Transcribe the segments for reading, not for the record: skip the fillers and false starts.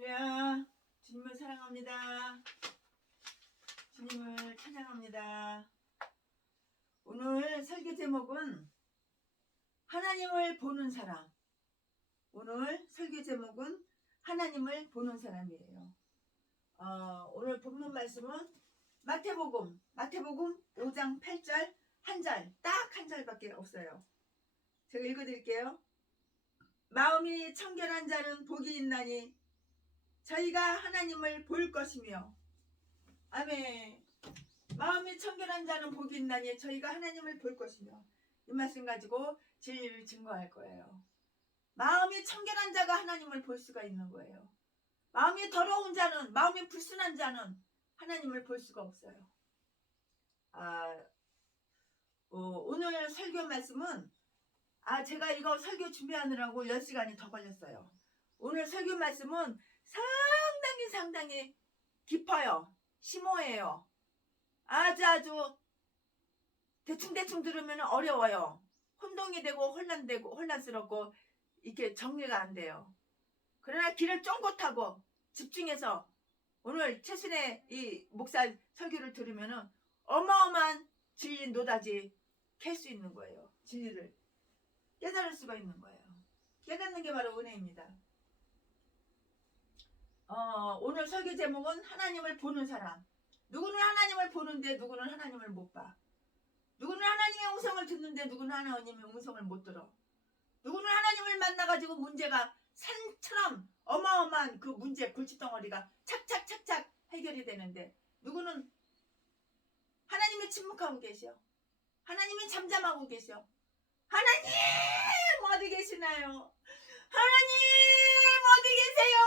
할렐루야. 주님을 사랑합니다. 주님을 찬양합니다. 오늘 설교 제목은 하나님을 보는 사람. 오늘 설교 제목은 하나님을 보는 사람이에요. 오늘 본문 말씀은 마태복음 5장 8절 딱 한 절밖에 없어요. 제가 읽어드릴게요. 마음이 청결한 자는 복이 있나니 저희가 하나님을 볼 것이며. 아멘. 마음이 청결한 자는 복이 있나니 저희가 하나님을 볼 것이며. 이 말씀 가지고 진리를 증거할 거예요. 마음이 청결한 자가 하나님을 볼 수가 있는 거예요. 마음이 더러운 자는, 마음이 불순한 자는 하나님을 볼 수가 없어요. 오늘 설교 말씀은 제가 이거 설교 준비하느라고 10시간이 더 걸렸어요. 오늘 설교 말씀은 상당히 깊어요. 심오해요. 아주 대충 들으면 어려워요. 혼동이 되고 혼란스럽고 이렇게 정리가 안 돼요. 그러나 길을 쫑긋하고 집중해서 오늘 최순의 이 목사 설교를 들으면 어마어마한 진리 노다지 캘 수 있는 거예요. 진리를 깨달을 수가 있는 거예요. 깨닫는 게 바로 은혜입니다. 오늘 설교 제목은 하나님을 보는 사람. 누구는 하나님을 보는데 누구는 하나님을 못 봐. 누구는 하나님의 음성을 듣는데 누구는 하나님의 음성을 못 들어. 누구는 하나님을 만나가지고 문제가 산처럼 어마어마한 그 문제 골칫덩어리가 착착 해결이 되는데, 누구는 하나님이 침묵하고 계셔. 하나님이 잠잠하고 계셔. 하나님 어디 계시나요? 하나님 어디 계세요?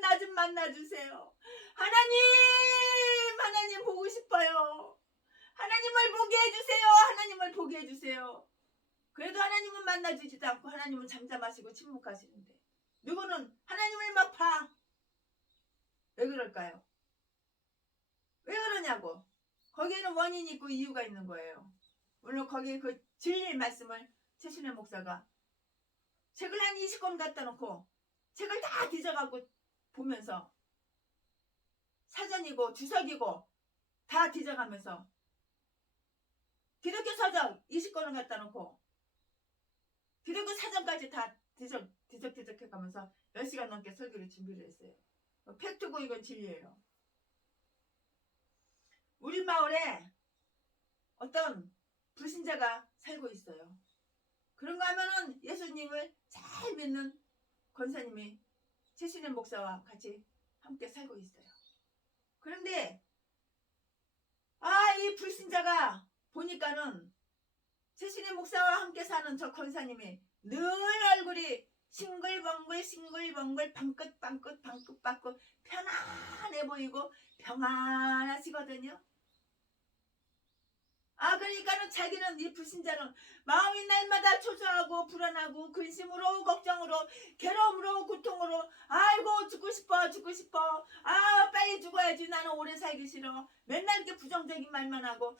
나 좀 만나주세요. 하나님 보고 싶어요. 하나님을 보게 해주세요. 그래도 하나님은 만나주지도 않고 하나님은 잠잠하시고 침묵하시는데, 누구는 하나님을 막 봐. 왜 그럴까요? 왜 그러냐고. 거기에는 원인이 있고 이유가 있는 거예요. 물론 거기에 그 진리의 말씀을 최순의 목사가 책을 한 20권 갖다 놓고 책을 다 뒤져갖고 보면서, 사전이고 주석이고 다 뒤져가면서 기독교 서적 20권을 갖다 놓고 기독교 사전까지 다 뒤적해가면서 10시간 넘게 설교를 준비를 했어요. 팩트고 이건 진리예요. 우리 마을에 어떤 불신자가 살고 있어요. 그런가 하면은 예수님을 잘 믿는 권사님이 최순의 목사와 같이 함께 살고 있어요. 그런데 이 불신자가 보니까는 최순의 목사와 함께 사는 저 권사님이 늘 얼굴이 싱글벙글 방긋방긋 편안해 보이고 평안하시거든요. 그러니까는 자기는, 이 불신자는 마음이 날마다 초조하고 불안하고 근심으로 걱정으로 괴로움으로 고통으로, 아이고 죽고 싶어 빨리 죽어야지, 나는 오래 살기 싫어, 맨날 이렇게 부정적인 말만 하고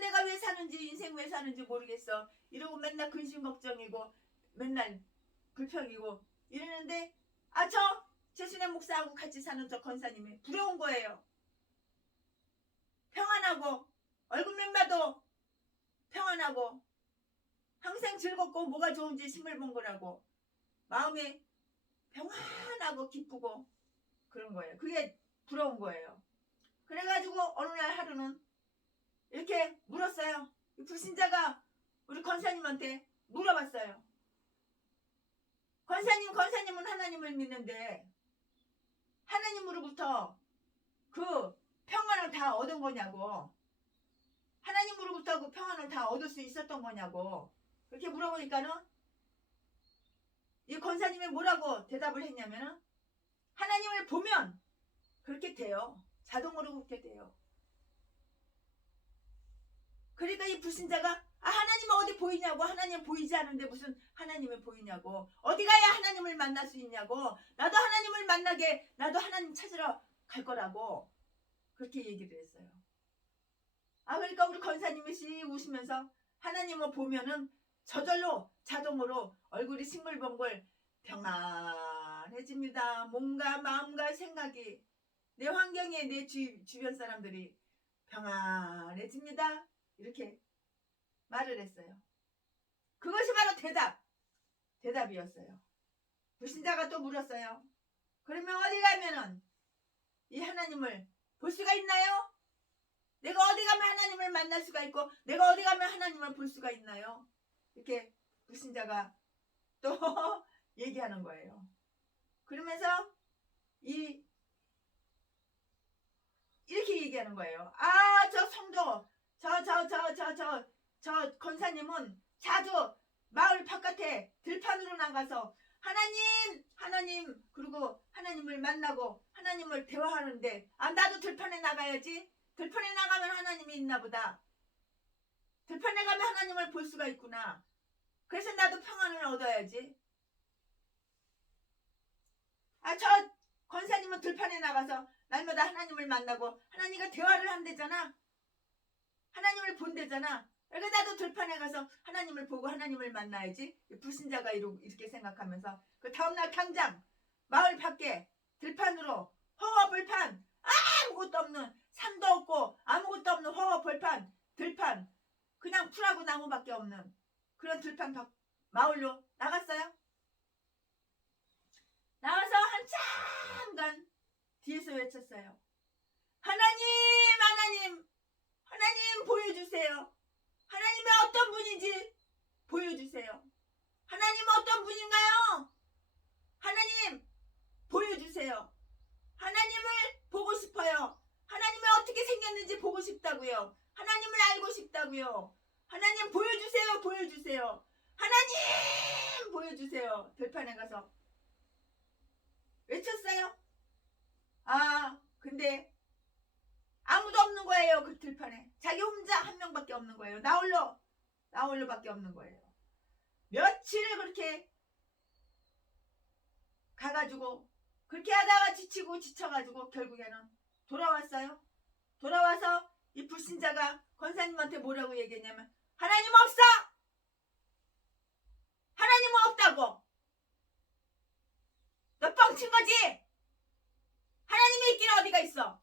내가 왜 사는지, 인생 왜 사는지 모르겠어 이러고 맨날 근심 걱정이고 맨날 불평이고 이러는데, 저 최순의 목사하고 같이 사는 저 권사님이 부러운 거예요. 평안하고 얼굴만 봐도 평안하고 항상 즐겁고 뭐가 좋은지 싱글벙글하고 마음이 평안하고 기쁘고 그런 거예요. 그게 부러운 거예요. 그래가지고 어느 날 하루는 이렇게 물었어요. 불신자가 우리 권사님한테 물어봤어요. 권사님은 하나님을 믿는데 하나님으로부터 그 평안을 다 얻은 거냐고, 하나님으로부터 그 평안을 다 얻을 수 있었던 거냐고 그렇게 물어보니까는 이 권사님이 뭐라고 대답을 했냐면은, 하나님을 보면 그렇게 돼요. 자동으로 그렇게 돼요. 그러니까 이 불신자가 하나님은 어디 보이냐고, 하나님 보이지 않은데 무슨 하나님이 보이냐고, 어디 가야 하나님을 만날 수 있냐고, 나도 하나님을 만나게, 나도 하나님 찾으러 갈 거라고 그렇게 얘기를 했어요. 그러니까 우리 권사님이 씩 웃으면서, 하나님을 보면은 저절로 자동으로 얼굴이 싱글벙글 평안해 평안해집니다. 몸과 마음과 생각이, 내 환경에 내 주변 사람들이 평안해집니다. 이렇게 말을 했어요. 그것이 바로 대답이었어요. 불신자가 또 물었어요. 그러면 어디 가면은 이 하나님을 볼 수가 있나요? 내가 어디 가면 하나님을 만날 수가 있고 내가 어디 가면 하나님을 볼 수가 있나요? 이렇게 불신자가 또 얘기하는 거예요. 그러면서 이렇게 얘기하는 거예요. 아, 저 성도, 저 권사님은 자주 마을 바깥에 들판으로 나가서 하나님, 그리고 하나님을 만나고 하나님을 대화하는데, 아, 나도 들판에 나가야지. 들판에 나가면 하나님이 있나 보다. 들판에 가면 하나님을 볼 수가 있구나. 그래서 나도 평안을 얻어야지. 아, 저 권사님은 들판에 나가서 날마다 하나님을 만나고 하나님과 대화를 한대잖아. 하나님을 본대잖아. 그러니까 나도 들판에 가서 하나님을 보고 하나님을 만나야지. 불신자가 이렇게 생각하면서 그 다음날 당장 마을 밖에 들판으로, 허허벌판, 아무것도 없는, 산도 없고 아무것도 없는 허허벌판, 들판, 그냥 풀하고 나무밖에 없는 그런 들판 마을로 나갔어요. 나와서 한참간 뒤에서 외쳤어요. 하나님 보여주세요. 하나님이 어떤 분인지 보여주세요. 하나님 어떤 분인가요? 하나님 보여주세요. 하나님을 보고 싶어요. 하나님이 어떻게 생겼는지 보고 싶다고요. 하나님을 알고 싶다고요. 하나님 보여주세요. 하나님 보여주세요. 들판에 가서 외쳤어요. 아, 근데 아무도 없는 거예요. 그 들판에 자기 혼자 한 명밖에 없는 거예요. 나홀로밖에 없는 거예요. 며칠을 그렇게 가가지고 그렇게 하다가 지치고 지쳐가지고 결국에는 돌아왔어요. 돌아와서 이 불신자가 권사님한테 뭐라고 얘기했냐면, 하나님 없어! 하나님은 없다고! 너 뻥친 거지? 하나님이 있긴 어디가 있어?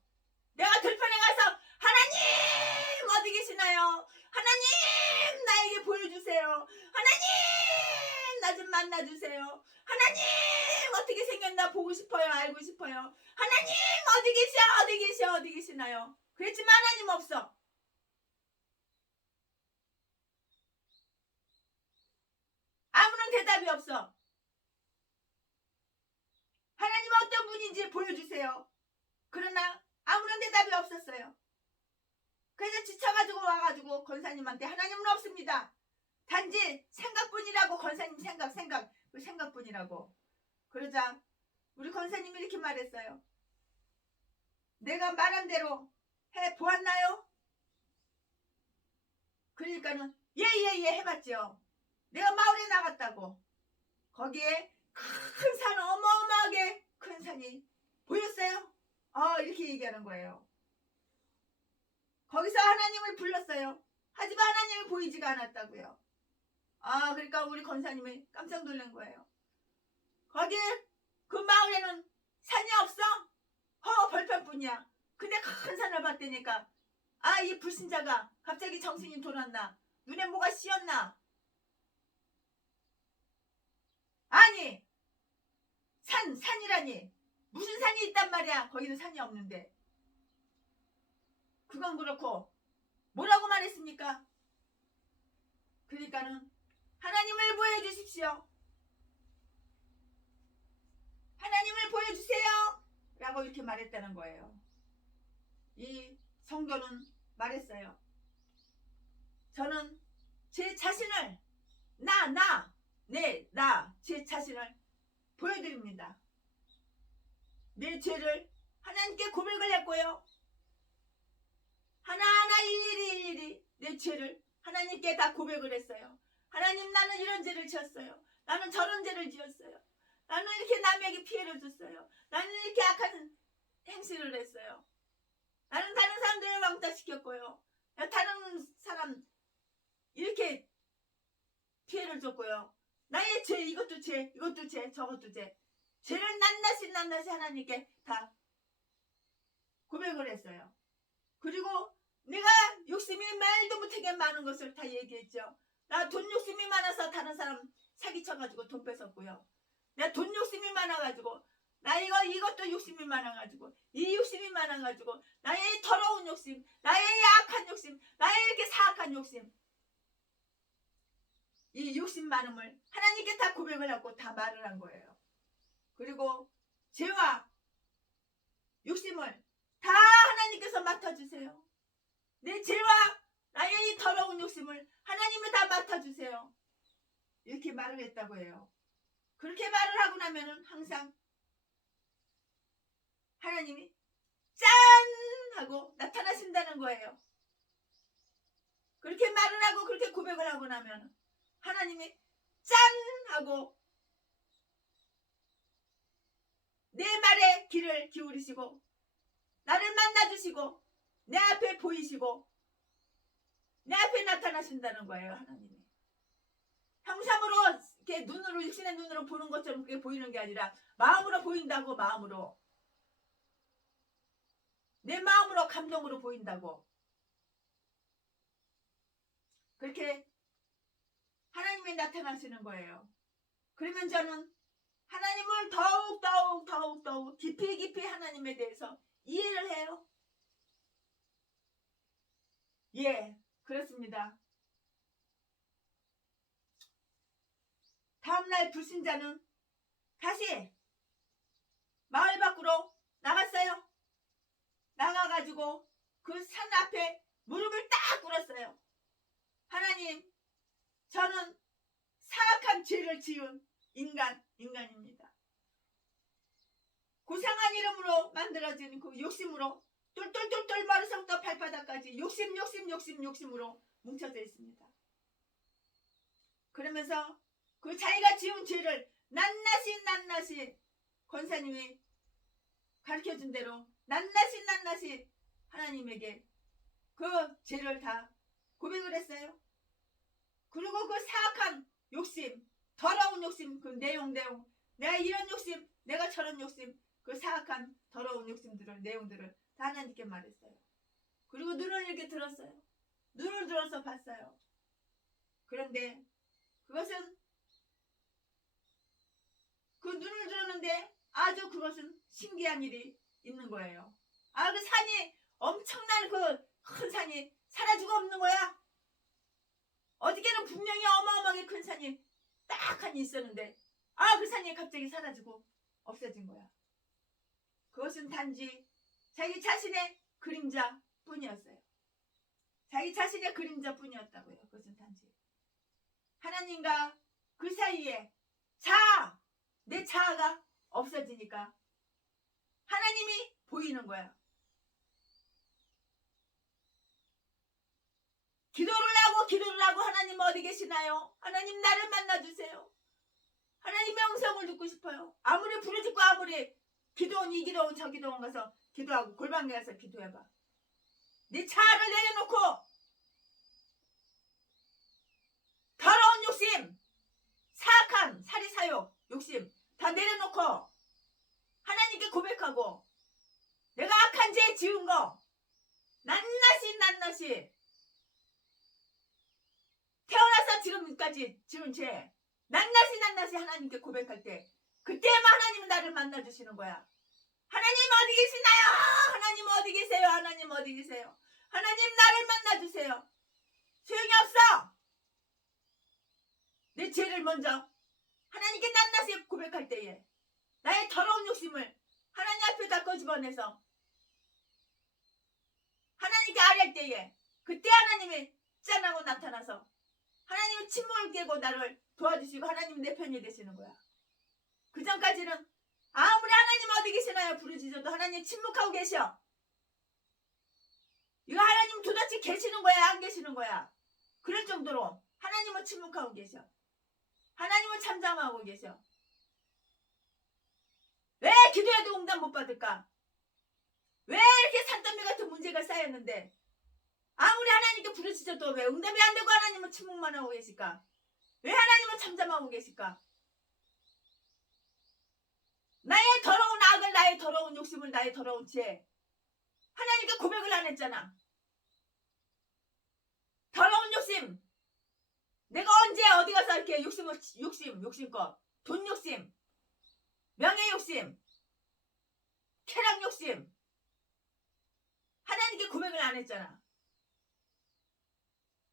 내가 들판에 가서 하나님 어디 계시나요? 하나님 나에게 보여주세요. 하나님 나 좀 만나주세요. 하나님 어떻게 생겼나 보고 싶어요. 알고 싶어요. 하나님 어디 계시나요? 그랬지만 하나님 없어. 아무런 대답이 없어. 하나님 어떤 분인지 보여주세요. 그러나 아무런 대답이 없었어요. 그래서 지쳐가지고 와가지고 권사님한테, 하나님은 없습니다. 단지 생각뿐이라고. 권사님 생각뿐이라고. 그러자 우리 권사님이 이렇게 말했어요. 내가 말한 대로 해 보았나요? 그러니까는 예 해봤죠. 내가 마을에 나갔다고. 거기에 큰 산, 어마어마하게 큰 산이 보였어요. 이렇게 얘기하는 거예요. 거기서 하나님을 불렀어요. 하지만 하나님이 보이지가 않았다고요. 그러니까 우리 권사님이 깜짝 놀란 거예요. 거기에 그 마을에는 산이 없어? 벌판뿐이야. 근데 큰 산을 봤다니까. 이 불신자가 갑자기 정신이 돌았나? 눈에 뭐가 씌었나? 아니, 산이라니. 무슨 산이 있단 말이야. 거기는 산이 없는데. 그건 그렇고 뭐라고 말했습니까? 그러니까는 하나님을 보여주십시오. 하나님을 보여주세요. 라고 이렇게 말했다는 거예요. 이 성도는 말했어요. 저는 제 자신을 제 자신을 보여드립니다. 내 죄를 하나님께 고백을 했고요. 하나하나 일일이 내 죄를 하나님께 다 고백을 했어요. 하나님, 나는 이런 죄를 지었어요. 나는 저런 죄를 지었어요. 나는 이렇게 남에게 피해를 줬어요. 나는 이렇게 악한 행실을 했어요. 나는 다른 사람들을 왕따시켰고요. 다른 사람 이렇게 피해를 줬고요. 나의 죄, 이것도 죄, 저것도 죄. 죄를 낱낱이 하나님께 다 고백을 했어요. 그리고 내가 욕심이 말도 못하게 많은 것을 다 얘기했죠. 나 돈 욕심이 많아서 다른 사람 사기쳐가지고 돈 뺏었고요. 내가 돈 욕심이 많아가지고 나 이것도 욕심이 많아가지고 이 욕심이 많아가지고 나의 더러운 욕심, 나의 악한 욕심, 나의 이렇게 사악한 욕심, 이 욕심 많음을 하나님께 다 고백을 하고 다 말을 한 거예요. 그리고 죄와 욕심을 다 하나님께서 맡아주세요. 내 죄와 나의 이 더러운 욕심을 하나님이 다 맡아주세요. 이렇게 말을 했다고 해요. 그렇게 말을 하고 나면은 항상 하나님이 짠! 하고 나타나신다는 거예요. 그렇게 말을 하고 그렇게 고백을 하고 나면 하나님이 짠! 하고 내 말에 귀를 기울이시고 나를 만나주시고 내 앞에 보이시고 내 앞에 나타나신다는 거예요. 하나님이 형상으로 이렇게 눈으로 육신의 눈으로 보는 것처럼 그렇게 보이는 게 아니라 마음으로 보인다고. 마음으로 내 마음으로 감동으로 보인다고. 그렇게 하나님이 나타나시는 거예요. 그러면 저는 하나님을 더욱 깊이 하나님에 대해서 이해를 해요. 예, 그렇습니다. 다음날 불신자는 다시 마을 밖으로 나갔어요. 나가가지고 그 산 앞에 무릎을 딱 꿇었어요. 하나님, 저는 사악한 죄를 지은 인간입니다. 고상한 이름으로 만들어진 그 욕심으로 똘똘똘똘 머리서부터 발바닥까지 욕심으로 뭉쳐져 있습니다. 그러면서 그 자기가 지은 죄를 낱낱이 권사님이 가르쳐준 대로 낱낱이 하나님에게 그 죄를 다 고백을 했어요. 그리고 그 사악한 욕심, 더러운 욕심, 그 내용 내가 이런 욕심, 내가 저런 욕심, 그 사악한 더러운 욕심들을, 내용들을 다 하나님께 말했어요. 그리고 눈을 이렇게 들었어요. 눈을 들어서 봤어요. 그런데 그것은 그 눈을 들었는데 아주 그것은 신기한 일이 있는 거예요. 그 산이 엄청난 그 큰 산이 사라지고 없는 거야. 어저께는 분명히 어마어마하게 큰 산이 딱 하니 있었는데 그 산이 갑자기 사라지고 없어진 거야. 그것은 단지 자기 자신의 그림자 뿐이었어요. 자기 자신의 그림자 뿐이었다고요. 그것은 단지 하나님과 그 사이에 내 자아가 없어지니까 하나님이 보이는 거야. 기도를 하고 하나님 어디 계시나요? 하나님 나를 만나주세요. 하나님 명성을 듣고 싶어요. 아무리 부르짖고 아무리 기도원 이 기도원 저 기도원 가서 기도하고 골방에 가서 기도해봐. 내 자아를 내려놓고 더러운 욕심, 사악한 사리사욕 욕심 다 내려놓고 하나님께 고백하고 내가 악한 죄 지은 거 낱낱이 태어나서 지금까지 지은 죄 낱낱이 하나님께 고백할 때 그때만 하나님은 나를 만나주시는 거야. 하나님 어디 계시나요? 하나님 어디 계세요? 하나님 어디 계세요? 하나님 나를 만나주세요. 소용이 없어. 내 죄를 먼저 하나님께 낱낱이 고백할 때에 나의 더러운 욕심을 하나님 앞에 다 꺼집어내서 하나님께 아뢰할 때에 그때 하나님이 짠하고 나타나서 하나님은 침묵을 깨고 나를 도와주시고 하나님 내 편이 되시는 거야. 그 전까지는 아무리 하나님 어디 계시나요 부르짖어도 하나님 침묵하고 계셔. 이거 하나님 도대체 계시는 거야 안 계시는 거야? 그럴 정도로 하나님은 침묵하고 계셔. 하나님은 잠잠하고 계셔. 왜 기도해도 응답 못 받을까? 왜 이렇게 산더미 같은 문제가 쌓였는데 아무리 하나님께 부르짖어도 왜 응답이 안 되고 하나님은 침묵만 하고 계실까? 왜 하나님은 잠잠하고 계실까? 나의 더러운 악을, 나의 더러운 욕심을, 나의 더러운 죄 하나님께 고백을 안 했잖아. 더러운 욕심 내가 언제 어디 가서 이렇게 욕심껏 돈 욕심, 명예 욕심, 쾌락 욕심 하나님께 고백을 안 했잖아.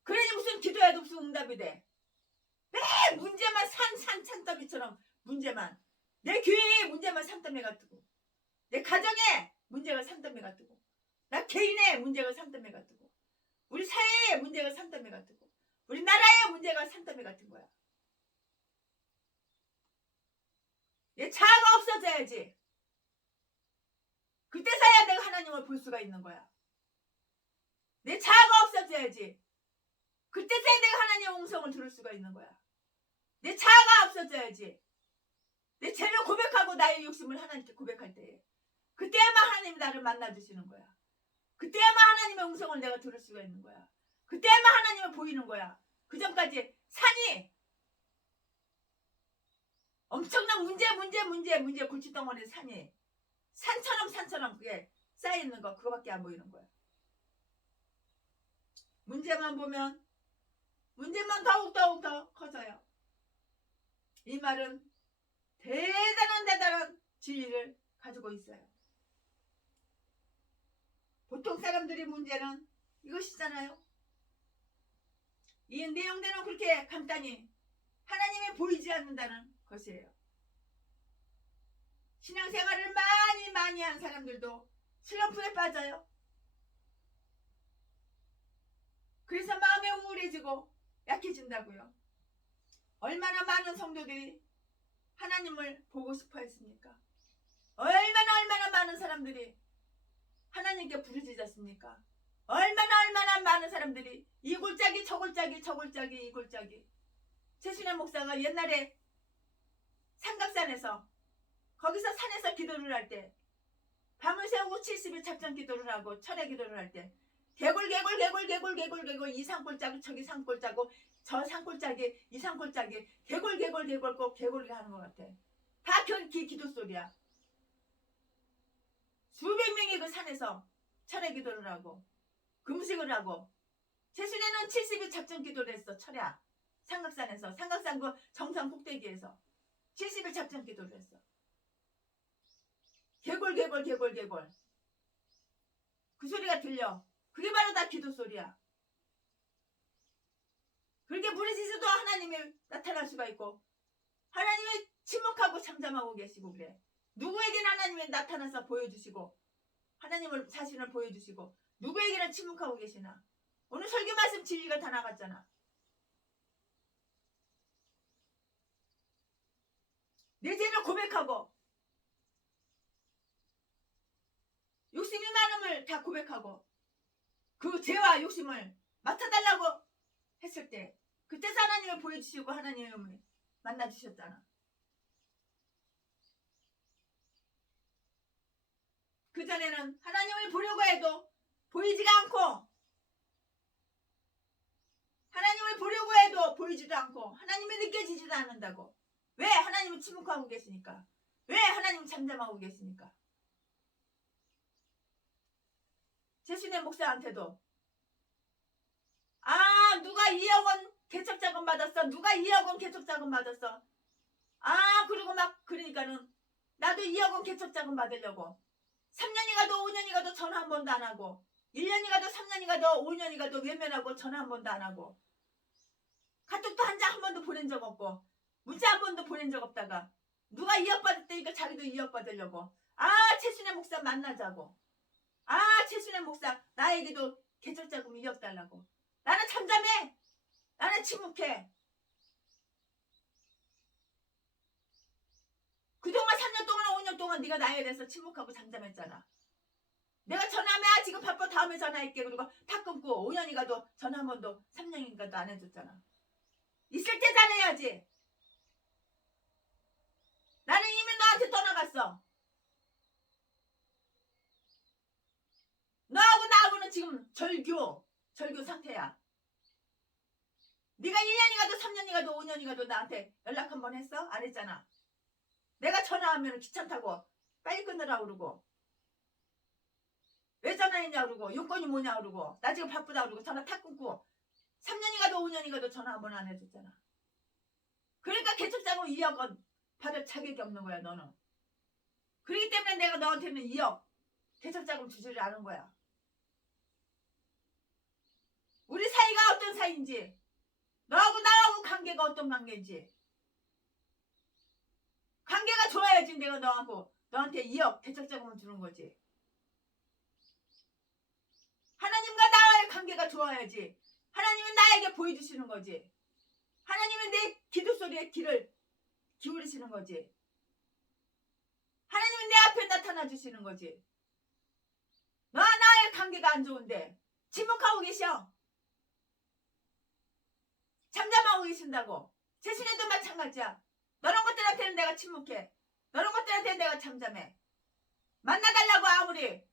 그러니 무슨 기도해도 무슨 응답이 돼. 매 문제만 산더미처럼 문제만. 내 교회에 문제만 산더미가 뜨고, 내 가정에 문제가 산더미가 뜨고, 나 개인의 문제가 산더미가 뜨고, 우리 사회의 문제가 산더미가 뜨고, 우리 나라의 문제가 산더미 같은 거야. 내 자아가 없어져야지. 그때서야 내가 하나님을 볼 수가 있는 거야. 내 자아가 없어져야지. 그때서야 내가 하나님의 음성을 들을 수가 있는 거야. 내 자아가 없어져야지. 내 죄를 고백하고 나의 욕심을 하나님께 고백할 때에 그때야만 하나님이 나를 만나주시는 거야. 그때야만 하나님의 음성을 내가 들을 수가 있는 거야. 그때야만 하나님을 보이는 거야. 그 전까지 산이 엄청난 문제 골칫덩어리 산이 산처럼 그게 쌓여있는 거 그거밖에 안 보이는 거야. 문제만 보면 문제만 더욱 더 커져요. 이 말은 대단한 진리를 가지고 있어요. 보통 사람들의 문제는 이것이잖아요. 이 내용대로 그렇게 간단히 하나님이 보이지 않는다는 것이에요. 신앙생활을 많이 한 사람들도 슬럼프에 빠져요. 그래서 마음이 우울해지고 약해진다고요. 얼마나 많은 성도들이 하나님을 보고 싶어 했습니까? 얼마나 많은 사람들이 하나님께 부르짖었습니까? 얼마나 많은 사람들이 이 골짜기 저 골짜기 이 골짜기. 최순애 목사가 옛날에 삼각산에서 거기서 산에서 기도를 할 때 밤을 새우고 70일 작전 기도를 하고 철야 기도를 할 때 개골 이 산골짜기 저기 산골짜고 저 산골짜기 이 산골짜기 개골 꼭 개골을 하는 것 같아. 다 기도 소리야. 수백 명이 그 산에서 철야 기도를 하고 금식을 하고 최순애는 70일 작전 기도를 했어. 철야 삼각산에서 삼각산 그 정상 꼭대기에서 70일 작전 기도를 했어. 개골 그 소리가 들려. 그게 바로 다 기도 소리야. 그렇게 부르짖어도 하나님이 나타날 수가 있고 하나님이 침묵하고 잠잠하고 계시고 그래. 누구에게는 하나님이 나타나서 보여주시고 하나님을 자신을 보여주시고 누구에게는 침묵하고 계시나. 오늘 설교 말씀 진리가 다 나갔잖아. 내 죄를 고백하고 욕심이 많음을 다 고백하고 그 죄와 욕심을 맡아달라고 했을 때 그때서 하나님을 보여주시고 하나님을 만나주셨잖아. 그전에는 하나님을 보려고 해도 보이지가 않고 하나님을 보려고 해도 보이지도 않고 하나님이 느껴지지도 않는다고. 왜? 하나님은 침묵하고 계시니까. 왜? 하나님은 잠잠하고 계시니까. 최순애 목사한테도 누가 2억 원 개척자금 받았어. 누가 2억 원 개척자금 받았어. 그리고 막 그러니까는 나도 2억 원 개척자금 받으려고 3년이 가도 5년이 가도 전화 한 번도 안 하고 1년이 가도 3년이 가도 5년이 가도 외면하고 전화 한 번도 안 하고 카톡도 한 장 한 번도 보낸 적 없고 문자 한 번도 보낸 적 없다가 누가 2억 받았다니까 자기도 2억 받으려고 최순애 목사 만나자고 최순애 목사 나에게도 개척자금 2억 달라고. 나는 잠잠해. 나는 침묵해. 그동안 3년 동안 5년 동안 네가 나에 대해서 침묵하고 잠잠했잖아. 내가 전화하면 지금 바빠 다음에 전화할게 그리고 다 끊고 5년이 가도 전화 한 번도 3년이 가도 안 해줬잖아. 있을 때 잘해야지. 나는 이미 너한테 떠나갔어. 너하고 나하고는 지금 절교 상태야. 네가 1년이 가도 3년이 가도 5년이 가도 나한테 연락 한 번 했어? 안 했잖아. 내가 전화하면 귀찮다고 빨리 끊으라고 그러고 왜 전화했냐 그러고 용건이 뭐냐 그러고 나 지금 바쁘다 그러고 전화 탁 끊고 3년이 가도 5년이 가도 전화 한 번 안 해줬잖아. 그러니까 개척자금 2억은 받을 자격이 없는 거야 너는. 그렇기 때문에 내가 너한테는 2억 개척자금 주지를 않은 거야. 우리 사이가 어떤 사이인지 너하고 나하고 관계가 어떤 관계인지 관계가 좋아야지 내가 너한테 2억 개척자금을 주는 거지. 하나님과 나의 관계가 좋아야지. 하나님은 나에게 보여주시는 거지. 하나님은 내 기도 소리에 귀를 기울이시는 거지. 하나님은 내 앞에 나타나 주시는 거지. 너와 나의 관계가 안 좋은데 침묵하고 계셔. 잠잠하고 계신다고. 제신에도 마찬가지야. 너런 것들한테는 내가 침묵해. 너런 것들한테는 내가 잠잠해. 만나달라고 아무리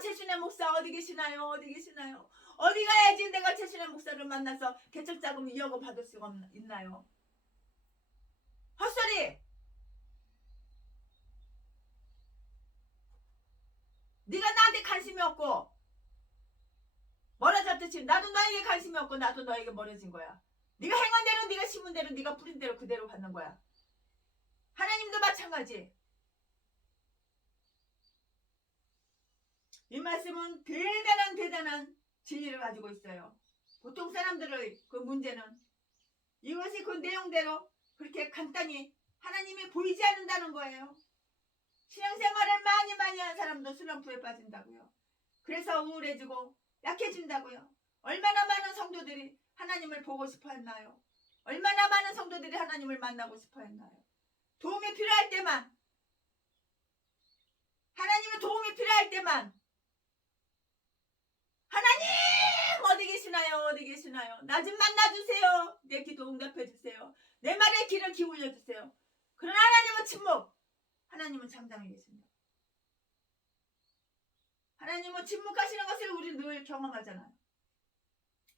제신의 목사 어디 계시나요? 어디 계시나요? 어디 가야지 내가 제신의 목사를 만나서 개척자금 2억을 받을 수가 있나요? 헛소리. 네가 나한테 관심이 없고 멀어졌듯이 나도 너에게 관심이 없고 나도 너에게 멀어진 거야. 네가 행한 대로 네가 심은 대로 네가 뿌린 대로 그대로 받는 거야. 하나님도 마찬가지. 이 말씀은 대단한 진리를 가지고 있어요. 보통 사람들의 그 문제는 이것이 그 내용대로 그렇게 간단히 하나님이 보이지 않는다는 거예요. 신앙생활을 많이 한 사람도 슬럼프에 빠진다고요. 그래서 우울해지고 약해진다고요. 얼마나 많은 성도들이 하나님을 보고 싶어 했나요? 얼마나 많은 성도들이 하나님을 만나고 싶어 했나요? 도움이 필요할 때만, 하나님은 도움이 필요할 때만 하나님 어디 계시나요? 어디 계시나요? 나 좀 만나주세요. 내 기도 응답해주세요. 내 말에 귀를 기울여주세요. 그러나 하나님은 침묵. 하나님은 잠잠히 계십니다. 하나님은 침묵하시는 것을 우리 늘 경험하잖아요.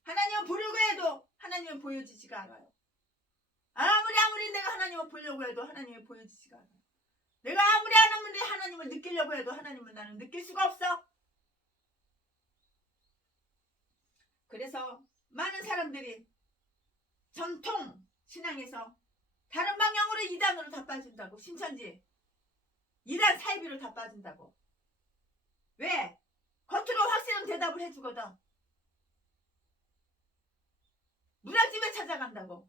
하나님은 보려고 해도 하나님은 보여지지가 않아요. 아무리 내가 하나님을 보려고 해도 하나님이 보여지지가 않아요. 내가 아무리 하나님을 느끼려고 해도 하나님은 나는 느낄 수가 없어. 그래서 많은 사람들이 전통 신앙에서 다른 방향으로 이단으로 다 빠진다고. 신천지 이단 사이비로 다 빠진다고. 왜? 겉으로 확실한 대답을 해주거든. 무당집에 찾아간다고.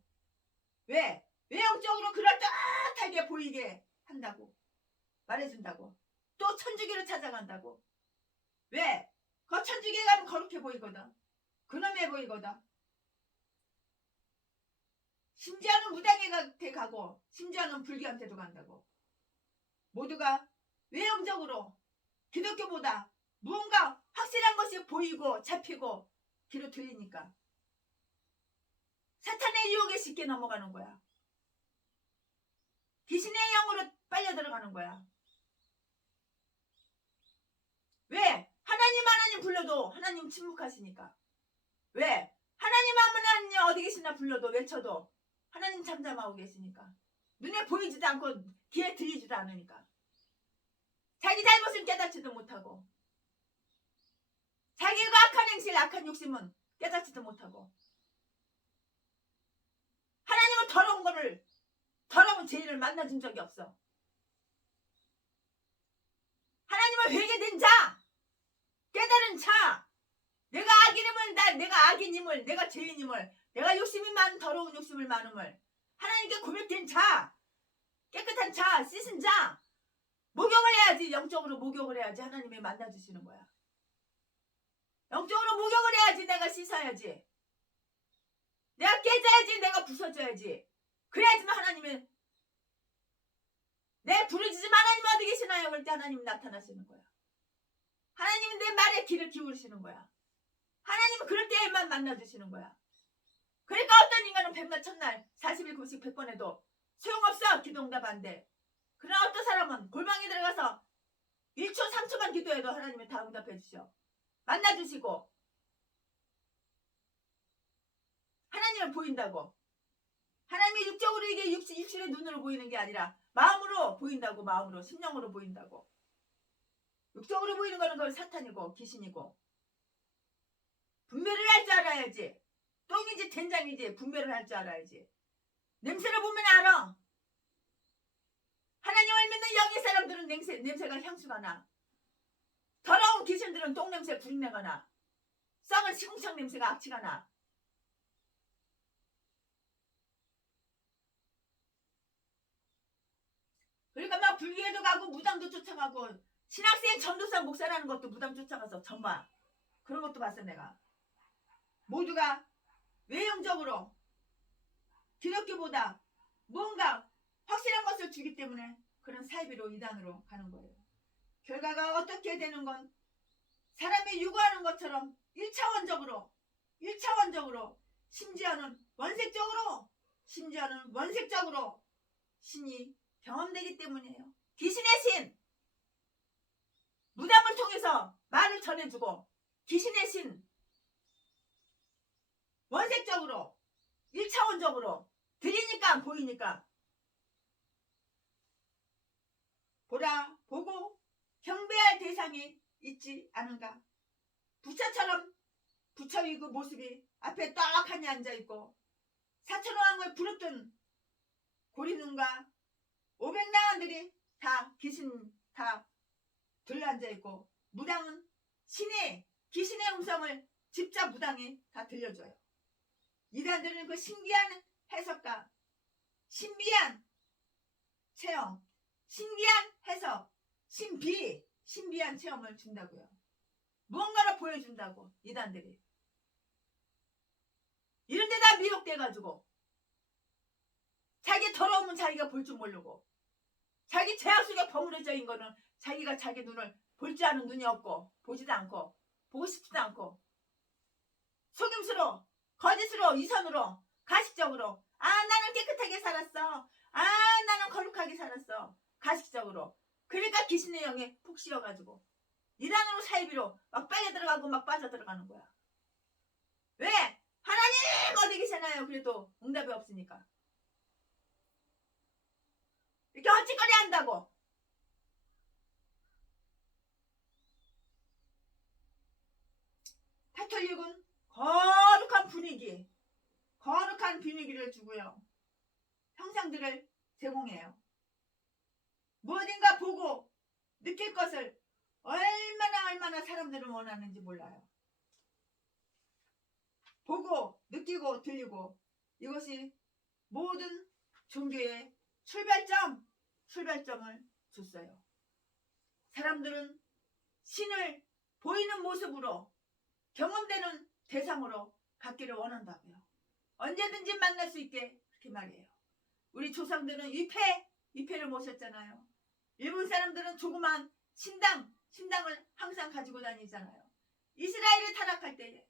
왜? 외형적으로 그럴듯하게 보이게 한다고. 말해준다고. 또 천주교로 찾아간다고. 왜? 천주교에 가면 거룩해 보이거든. 그놈해 보이거든. 심지어는 무당한테 가고 심지어는 불교한테도 간다고. 모두가 외형적으로 기독교보다 무언가 확실한 것이 보이고 잡히고 귀로 들리니까 사탄의 유혹에 쉽게 넘어가는 거야. 귀신의 영으로 빨려 들어가는 거야. 왜? 하나님 불러도 하나님 침묵하시니까. 왜? 하나님 어디 계시나 불러도 외쳐도 하나님 잠잠하고 계시니까. 눈에 보이지도 않고 귀에 들리지도 않으니까. 자기 잘못은 깨닫지도 못하고 자기가 악한 행실 악한 욕심은 깨닫지도 못하고 하나님은 더러운 죄인을 만나준 적이 없어. 하나님은 회개된 자, 깨달은 자, 내가 악인임을, 내가 죄인임을, 내가 욕심이 많은 더러운 욕심을 많음을 하나님께 고백된 자, 깨끗한 자, 씻은 자, 목욕을 해야지. 영적으로 목욕을 해야지 하나님이 만나주시는 거야. 영적으로 목욕을 해야지. 내가 씻어야지. 내가 깨져야지. 내가 부서져야지. 그래야지만 하나님이 내 부르짖음 하나님 어디 계시나요? 그럴 때 하나님이 나타나시는 거야. 하나님은 내 말에 귀를 기울이시는 거야. 하나님은 그럴 때에만 만나주시는 거야. 그러니까 어떤 인간은 백날 천날 40일 90 100번 해도 소용없어. 기도 응답 안 돼. 그러나 어떤 사람은 골방에 들어가서 1초 3초만 기도해도 하나님이 다 응답해 주셔. 만나주시고 하나님을 보인다고. 하나님의 육적으로 이게 육신의 눈으로 보이는 게 아니라 마음으로 보인다고. 마음으로, 심령으로 보인다고. 육적으로 보이는 거는 그건 사탄이고 귀신이고. 분별을 할 줄 알아야지. 똥인지 된장인지 분별을 할 줄 알아야지. 냄새를 보면 알아. 하나님을 믿는 영의 사람들은 냄새가 향수가 나. 더러운 귀신들은 똥냄새, 구린내가 나. 썩은 시궁창 냄새가 악취가 나. 그러니까 막 불교에도 가고 무당도 쫓아가고 신학생 전도사 목사라는 것도 무당 쫓아가서 전봐. 그런 것도 봤어 내가. 모두가 외형적으로 기독교보다 뭔가 확실한 것을 주기 때문에 그런 사이비로 이단으로 가는 거예요. 결과가 어떻게 되는 건 사람이 요구하는 것처럼 1차원적으로 심지어는 원색적으로 신이 경험되기 때문이에요. 귀신의 신, 무당을 통해서 말을 전해주고 귀신의 신, 원색적으로 1차원적으로 들리니까 보이니까 보고 경배할 대상이 있지 않은가. 부처처럼 부처의 그 모습이 앞에 떡하니 앉아있고 사천왕을 부르던 고리눈과 500나원들이 다 귀신 다 들러앉아있고 무당은 귀신의 음성을 직접 무당이 다 들려줘요. 이단들은 그 신기한 해석과 신비한 체험, 신기한 해석, 신비한 체험을 준다고요. 무언가를 보여준다고 이단들이. 이런 데다 미혹돼가지고 자기 더러움은 자기가 볼 줄 모르고 자기 죄악 속에 버무려져 있는 거는 자기가 자기 눈을 볼 줄 아는 눈이 없고 보지도 않고 보고 싶지도 않고 속임수로 거짓으로 이선으로 가식적으로 나는 깨끗하게 살았어. 나는 거룩하게 살았어. 가식적으로. 그러니까 귀신의 영에 푹 씌워가지고 이단으로 사이비로 막 빨려 들어가고 막 빠져 들어가는 거야. 왜? 하나님 어디 계시나요? 그래도 응답이 없으니까. 이렇게 헛짓거리 한다고. 가톨릭은 거룩한 분위기를 주고요. 형상들을 제공해요. 무엇인가 보고 느낄 것을 얼마나 사람들은 원하는지 몰라요. 보고 느끼고 들리고 이것이 모든 종교의 출발점을 줬어요. 사람들은 신을 보이는 모습으로 경험되는 대상으로 갖기를 원한다고요. 언제든지 만날 수 있게 그렇게 말이에요. 우리 조상들은 위패를 모셨잖아요. 일본 사람들은 조그만 신당을 항상 가지고 다니잖아요. 이스라엘을 타락할 때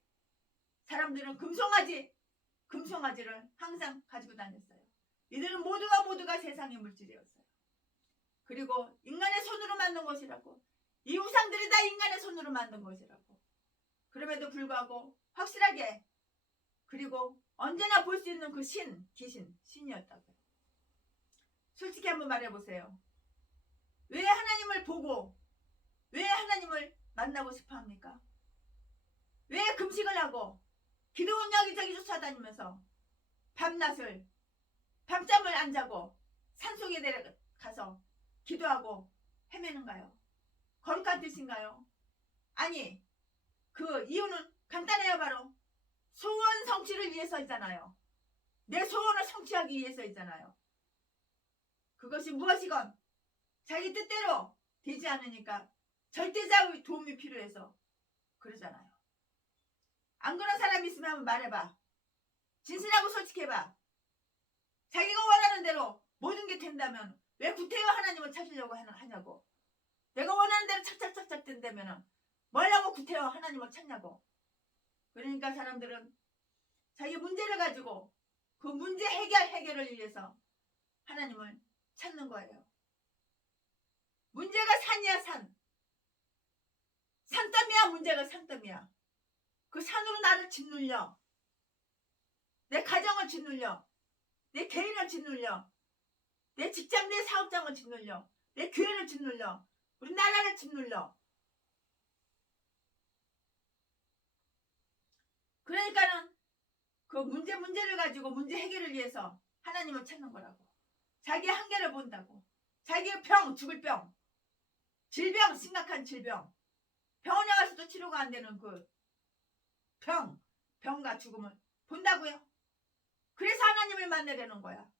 사람들은 금송아지를 항상 가지고 다녔어요. 이들은 모두가 세상의 물질이었어요. 그리고 인간의 손으로 만든 것이라고. 이 우상들이 다 인간의 손으로 만든 것이라고. 그럼에도 불구하고 확실하게 그리고 언제나 볼 수 있는 그 신이었다고요. 솔직히 한번 말해보세요. 왜 하나님을 보고 왜 하나님을 만나고 싶어 합니까? 왜 금식을 하고 기도원 여기저기 쫓아다니면서 밤잠을 안 자고 산속에 내려가서 기도하고 헤매는가요? 거룩한 뜻인가요? 아니, 그 이유는 간단해요. 바로 소원 성취를 위해서이잖아요. 내 소원을 성취하기 위해서이잖아요. 그것이 무엇이건 자기 뜻대로 되지 않으니까 절대자의 도움이 필요해서 그러잖아요. 안 그런 사람 있으면 한번 말해봐. 진실하고 솔직해봐. 자기가 원하는 대로 모든 게 된다면 왜 구태여 하나님을 찾으려고 하냐고. 내가 원하는 대로 착착착착 된다면 뭐라고 구태여 하나님을 찾냐고. 그러니까 사람들은 자기 문제를 가지고 그 문제 해결을 위해서 하나님을 찾는 거예요. 문제가 산이야 산. 산더미야. 문제가 산더미야. 그 산으로 나를 짓눌려. 내 가정을 짓눌려. 내 개인을 짓눌려. 내 직장, 내 사업장을 짓눌려. 내 교회를 짓눌려. 우리 나라를 짓눌려. 그러니까는 그 문제를 가지고 문제 해결을 위해서 하나님을 찾는 거라고. 자기 한계를 본다고. 자기의 병, 죽을 병, 질병, 심각한 질병, 병원에 가서도 치료가 안 되는 그 병과 죽음을 본다고요. 그래서 하나님을 만나려는 거야.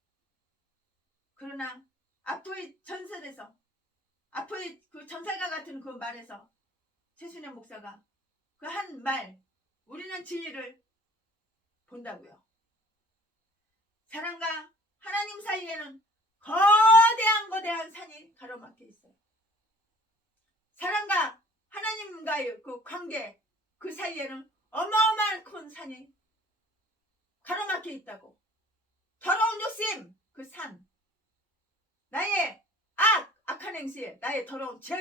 그러나 앞의 전설에서, 앞의 그 전설과 같은 그 말에서 최순애 목사가 그 한 말, 우리는 진리를 본다고요. 사람과 하나님 사이에는 거대한 산이 가로막혀 있어요. 사람과 하나님과의 그 관계, 그 사이에는 어마어마한 큰 산이 가로막혀 있다고. 더러운 욕심, 그 산, 나의 악한 행실, 나의 더러운 죄,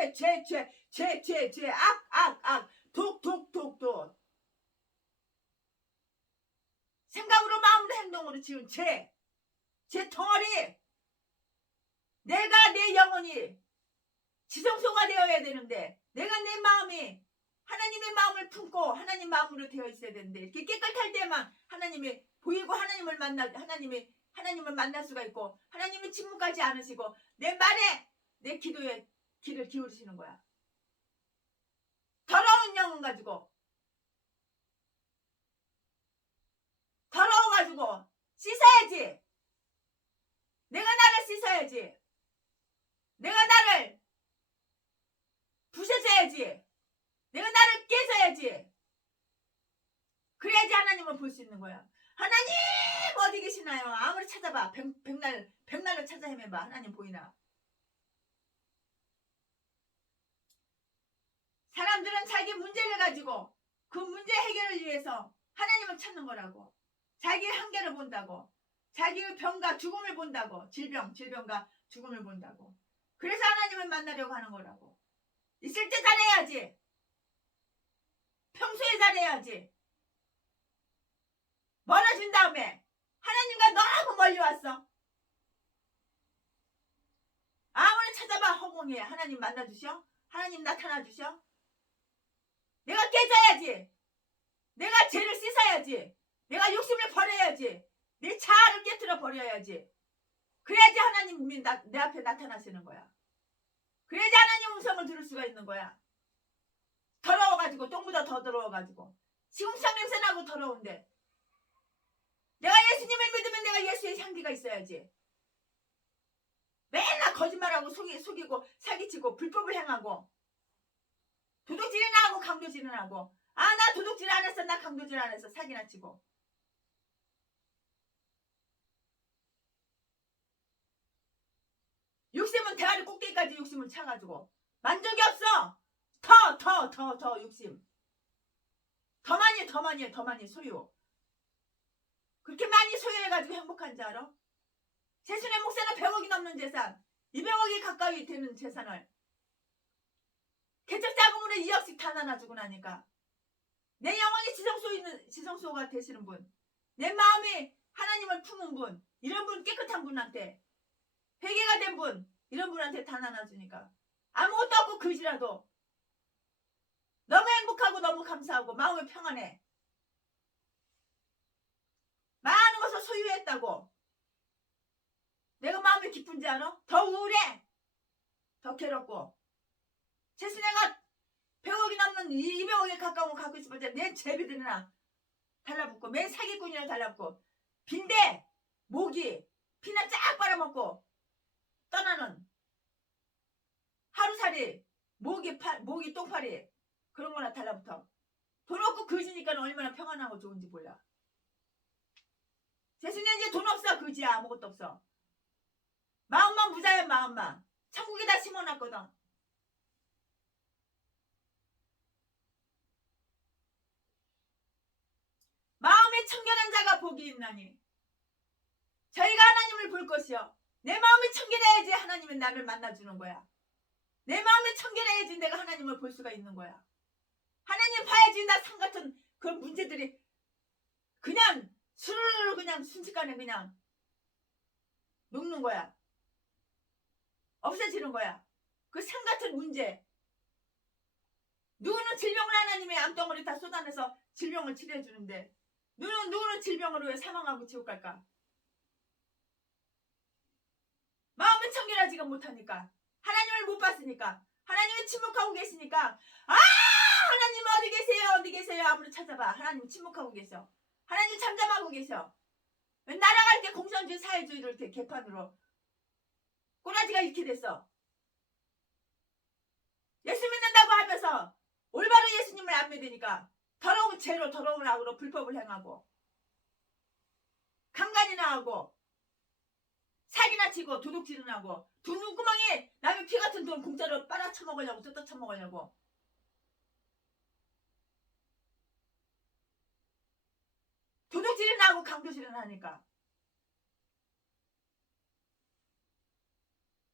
악, 독, 생각으로, 마음으로, 행동으로 지은 죄 덩어리, 내가 내 영혼이 지성소가 되어야 되는데, 내가 내 마음이 하나님의 마음을 품고 하나님 마음으로 되어 있어야 되는데, 이렇게 깨끗할 때만 하나님이 보이고 하나님을 만날 수가 있고, 하나님이 침묵하지 않으시고 내 말에, 내 기도에 귀를 기울이시는 거야. 더러운 영혼 가지고, 더러워가지고 씻어야지. 내가 나를 씻어야지. 내가 나를 부셔줘야지. 내가 나를 깨져야지. 그래야지 하나님을 볼 수 있는 거야. 하나님 어디 계시나요? 아무리 찾아봐. 백날로 찾아 헤매봐. 하나님 보이나? 사람들은 자기 문제를 가지고 그 문제 해결을 위해서 하나님을 찾는 거라고. 자기의 한계를 본다고. 자기의 병과 죽음을 본다고. 질병과 죽음을 본다고. 그래서 하나님을 만나려고 하는 거라고. 있을 때 잘해야지. 평소에 잘해야지. 멀어진 다음에 하나님과 너무 멀리 왔어. 아무리 찾아봐 허공에 하나님 만나주셔? 하나님 나타나주셔? 내가 깨져야지. 내가 죄를 씻어야지. 내가 욕심을 버려야지. 내 자아를 깨트려 버려야지. 그래야지 하나님이 내 앞에 나타나시는 거야. 그래야지 하나님 음성을 들을 수가 있는 거야. 더러워가지고, 똥보다 더 더러워가지고, 시궁창 냄새나고 더러운데, 내가 예수님을 믿으면 내가 예수의 향기가 있어야지. 맨날 거짓말하고 속이고 사기치고 불법을 행하고 도둑질이나 하고 강도질이나 하고, 나 도둑질 안 했어, 나 강도질 안 했어, 사기나 치고. 욕심은 대가리 꼭대기까지 욕심을 차가지고 만족이 없어. 더 욕심. 더 많이 소유. 그렇게 많이 소유해가지고 행복한 줄 알아? 최순애 목사는 100억이 넘는 재산, 200억이 가까이 되는 재산을 개척자금으로 2억씩 다 나눠주고 나니까, 내 영혼이 지성소가 되시는 분, 내 마음이 하나님을 품은 분, 이런 분, 깨끗한 분한테, 회개가 된 분, 이런 분한테 다 나눠주니까 아무것도 없고 그지라도 너무 행복하고 너무 감사하고 마음이 평안해. 많은 것을 소유했다고 내가 마음이 기쁜지 알아? 더 우울해. 더 괴롭고. 최순애가 100억이 넘는 200억에 가까운 거 갖고 있을 때 내 제비들이나 달라붙고, 매 사기꾼이나 달라붙고, 빈대 모기 피나 쫙 빨아먹고 떠나는 하루살이 모기 똥파리 그런 거나 달라붙어. 돈 없고 그지니까 얼마나 평안하고 좋은지 몰라. 최순애 이제 돈 없어. 그지야. 아무것도 없어. 마음만 부자야. 마음만. 천국에다 심어놨거든. 마음이 청결한 자가 복이 있나니 저희가 하나님을 볼 것이요. 내 마음이 청결해야지 하나님이 나를 만나주는 거야. 내 마음이 청결해야지 내가 하나님을 볼 수가 있는 거야. 하나님 봐야지 나 산 같은 그런 문제들이 그냥 스르르 그냥 순식간에 그냥 녹는 거야. 없어지는 거야. 그 산 같은 문제. 누구는 질병을 하나님의 암덩어리 다 쏟아내서 질병을 치료해주는데 누구는 질병으로 왜 사망하고 지옥 갈까? 마음은 청결하지가 못하니까, 하나님을 못 봤으니까, 하나님은 침묵하고 계시니까, 하나님 어디 계세요? 어디 계세요? 아무리 찾아봐. 하나님 침묵하고 계셔. 하나님 잠잠하고 계셔. 날아갈 때 공산주의 사회주의를 이렇게 개판으로 꼬라지가 이렇게 됐어. 예수 믿는다고 하면서 올바로 예수님을 안 믿으니까 더러운 죄로 더러운 악으로 불법을 행하고 강간이나 하고 사기나 치고 도둑질을 하고 돈 눈구멍에 남의 피 같은 돈 공짜로 빨아쳐먹으려고 뜯어쳐먹으려고 도둑질이나 하고 강도질이나 하니까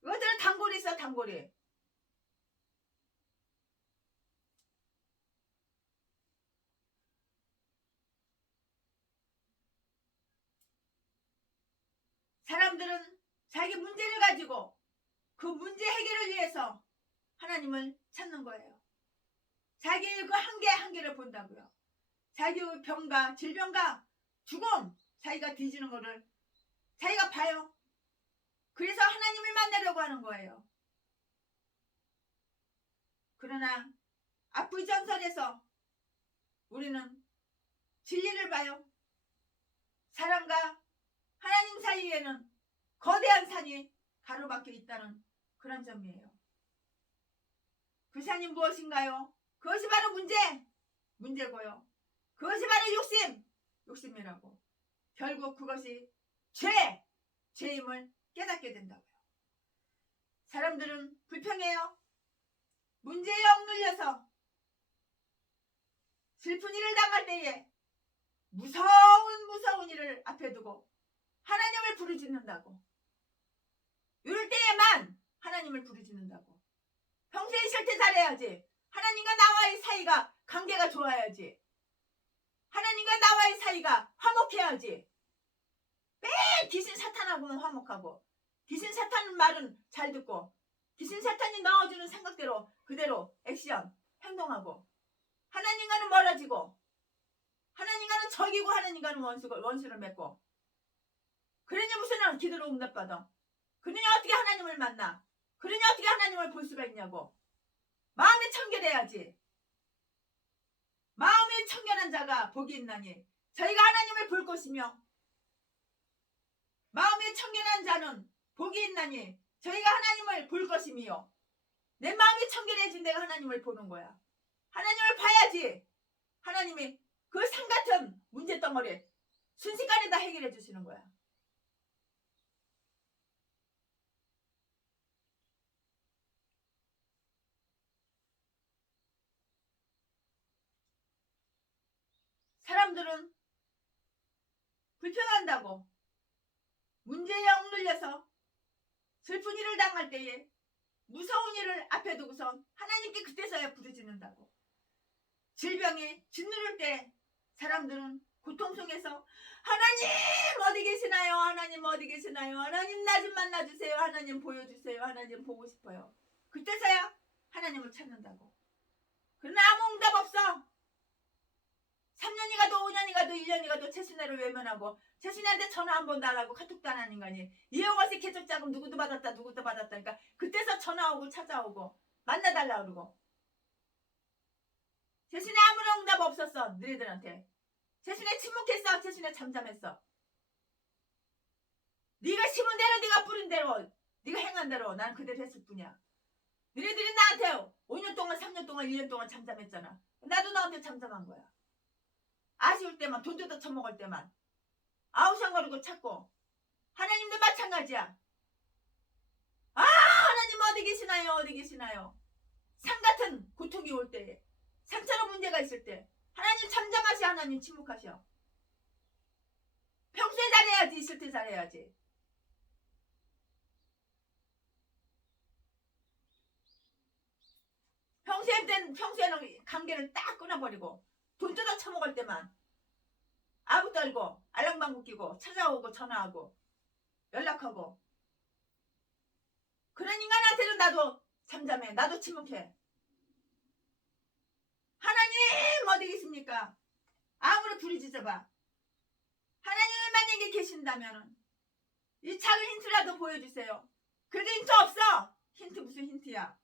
이것들은 단골이 있어. 단골이. 사람들은 자기 문제를 가지고 그 문제 해결을 위해서 하나님을 찾는 거예요. 자기의 그 한계를 본다고요. 자기의 병과 질병과 죽음, 자기가 뒤지는 거를 자기가 봐요. 그래서 하나님을 만나려고 하는 거예요. 그러나 앞부전설에서 우리는 진리를 봐요. 사람과 하나님 사이에는 거대한 산이 가로막혀 있다는 그런 점이에요. 그 산이 무엇인가요? 그것이 바로 문제고요. 그것이 바로 욕심이라고. 결국 그것이 죄임을 깨닫게 된다고요. 사람들은 불평해요. 문제에 억눌려서 슬픈 일을 당할 때에 무서운 일을 앞에 두고 하나님을 부르짖는다고. 이럴 때에만 하나님을 부르짖는다고. 평소에 있을 때 잘해야지. 하나님과 나와의 사이가 관계가 좋아야지. 하나님과 나와의 사이가 화목해야지. 매일 귀신 사탄하고만 화목하고 귀신 사탄 말은 잘 듣고 귀신 사탄이 넣어주는 생각대로 그대로 액션 행동하고 하나님과는 멀어지고 하나님과는 적이고 하나님과는 원수를 맺고 그러니 무슨 기도로 응답받아. 그러니 어떻게 하나님을 만나. 그러니 어떻게 하나님을 볼 수가 있냐고. 마음이 청결해야지. 마음이 청결한 자가 복이 있나니 저희가 하나님을 볼 것이며 마음이 청결한 자는 복이 있나니 저희가 하나님을 볼 것이며 내 마음이 청결해진 내가 하나님을 보는 거야. 하나님을 봐야지. 하나님이 그 산같은 문제덩어리 순식간에 다 해결해 주시는 거야. 사람들은 불평한다고 문제에 억눌려서 슬픈 일을 당할 때에 무서운 일을 앞에 두고선 하나님께 그때서야 부르짖는다고. 질병에 짓누를 때 사람들은 고통 속에서 하나님 어디 계시나요? 하나님 어디 계시나요? 하나님 나 좀 만나주세요. 하나님 보여주세요. 하나님 보고 싶어요. 그때서야 하나님을 찾는다고. 그러나 아무 응답 없어. 3년이 가도 5년이 가도 1년이 가도 최순애를 외면하고 최순애한테 전화 한 번도 안 하고 카톡도 안 하는 거 아니. 이영화씨 개척자금 누구도 받았다 그러니까 그때서 전화오고 찾아오고 만나달라 그러고. 최순애 아무런 응답 없었어. 너희들한테. 최순애 침묵했어. 최순애 잠잠했어. 네가 심은 대로 네가 뿌린 대로 네가 행한 대로 난 그대로 했을 뿐이야. 너희들이 나한테 5년 동안 3년 동안 1년 동안 잠잠했잖아. 나도 너한테 잠잠한 거야. 아쉬울 때만 돈 뜯어 처먹을 때만 아우성거리고 찾고. 하나님도 마찬가지야. 하나님 어디 계시나요? 어디 계시나요? 산같은 고통이 올 때 산처럼 문제가 있을 때 하나님 잠잠하시. 하나님 침묵하셔. 평소에 잘해야지. 있을 때 잘해야지. 평소에는 관계를 딱 끊어버리고 돈 뜯어 처먹을 때만 아부 떨고 알랑방구 끼고 찾아오고 전화하고 연락하고 그런 인간한테는 나도 잠잠해. 나도 침묵해. 하나님 어디 계십니까? 아무리 부르짖어봐. 하나님을 만약에 계신다면 이 작은 힌트라도 보여주세요. 그래도 힌트 없어. 힌트 무슨 힌트야.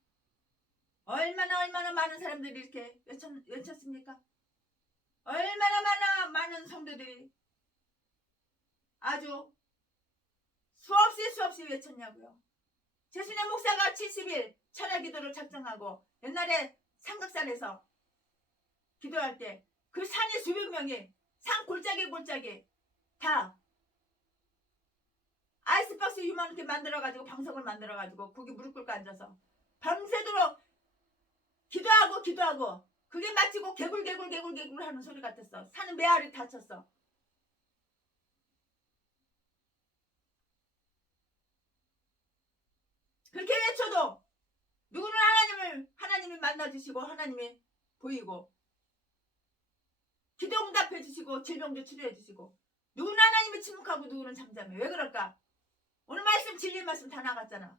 얼마나 많은 사람들이 이렇게 외쳤습니까? 얼마나 많은 성도들이 아주 수없이 외쳤냐고요. 제순의 목사가 70일 철야 기도를 작정하고 옛날에 삼각산에서 기도할 때 그 산에 수백 명이 산 골짜기 다 아이스박스 이만하게 만들어가지고 방석을 만들어가지고 거기 무릎 꿇고 앉아서 밤새도록 기도하고 그게 마치고 개굴 하는 소리 같았어. 산은 메아리 다쳤어. 그렇게 외쳐도 누구는 하나님이 만나주시고 하나님이 보이고 기도 응답해 주시고 질병도 치료해 주시고 누구는 하나님이 침묵하고 누구는 잠잠해. 왜 그럴까? 오늘 말씀 진리 말씀 다 나갔잖아.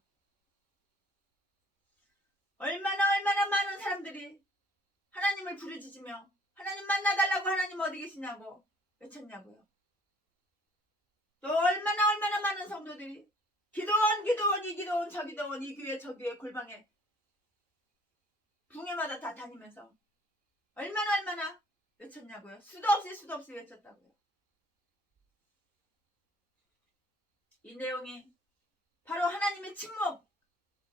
얼마나 많은 사람들이 하나님을 부르짖으며 하나님 만나달라고 하나님 어디 계시냐고 외쳤냐고요. 또 얼마나 많은 성도들이 기도원 이 기도원 저 기도원 이 교회 저 교회 골방에 붕해마다 다 다니면서 얼마나 외쳤냐고요. 수도 없이 외쳤다고요. 이 내용이 바로 하나님의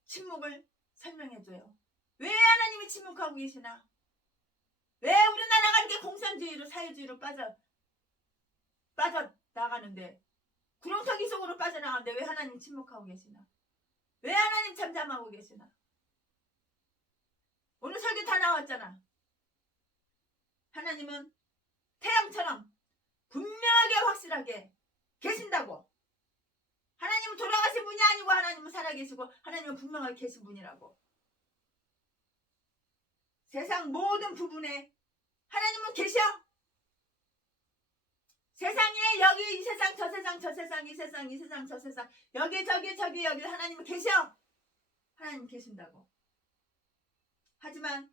침묵을 설명해줘요. 왜 하나님이 침묵하고 계시나? 왜 우리나라가 이렇게 공산주의로 사회주의로 빠져나가는데 구렁텅이 속으로 빠져나가는데 왜 하나님 침묵하고 계시나? 왜 하나님 잠잠하고 계시나? 오늘 설교 다 나왔잖아. 하나님은 태양처럼 분명하게 확실하게 계신다고. 하나님은 돌아가신 분이 아니고 하나님은 살아계시고 하나님은 분명하게 계신 분이라고. 세상 모든 부분에 하나님은 계셔. 세상에 여기 이 세상 저 세상 저 세상 이 세상 이 세상 저 세상 여기 저기 하나님은 계셔. 하나님 계신다고. 하지만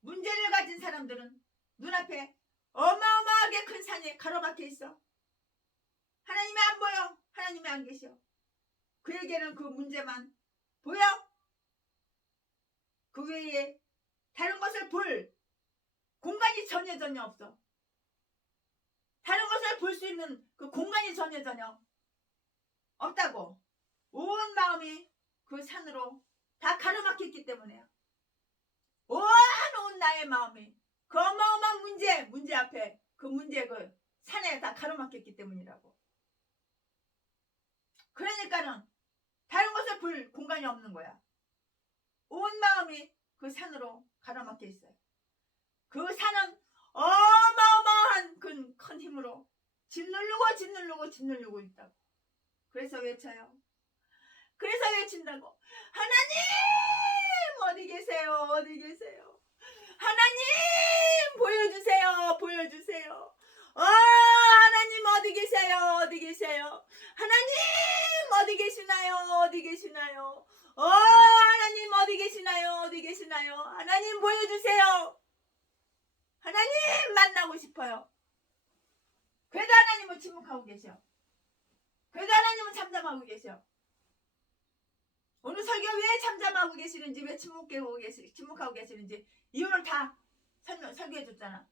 문제를 가진 사람들은 눈앞에 어마어마하게 큰 산이 가로막혀 있어. 하나님이 안 보여. 하나님이 안 계셔. 그에게는 그 문제만 보여. 그 외에 다른 것을 볼 공간이 전혀 없어. 다른 것을 볼 수 있는 그 공간이 전혀 없다고. 온 마음이 그 산으로 다 가로막혔기 때문에야. 온 나의 마음이 그 어마어마한 문제 앞에 그 문제 그 산에 다 가로막혔기 때문이라고. 그러니까는 다른 것을 볼 공간이 없는 거야. 온 마음이 그 산으로 가로막혀 있어요. 그 산은 어마어마한 큰 힘으로 짓누르고 있다고. 그래서 외쳐요. 그래서 외친다고. 하나님 어디 계세요? 하나님 보여주세요. 하나님 어디 계세요? 하나님 어디 계시나요? 하나님 어디 계시나요? 하나님 보여주세요. 하나님 만나고 싶어요. 그래도 하나님은 침묵하고 계셔. 그래도 하나님은 잠잠하고 계셔. 오늘 설교 왜 잠잠하고 계시는지, 왜 침묵하고 계시는지 이유를 다 설교해 줬잖아.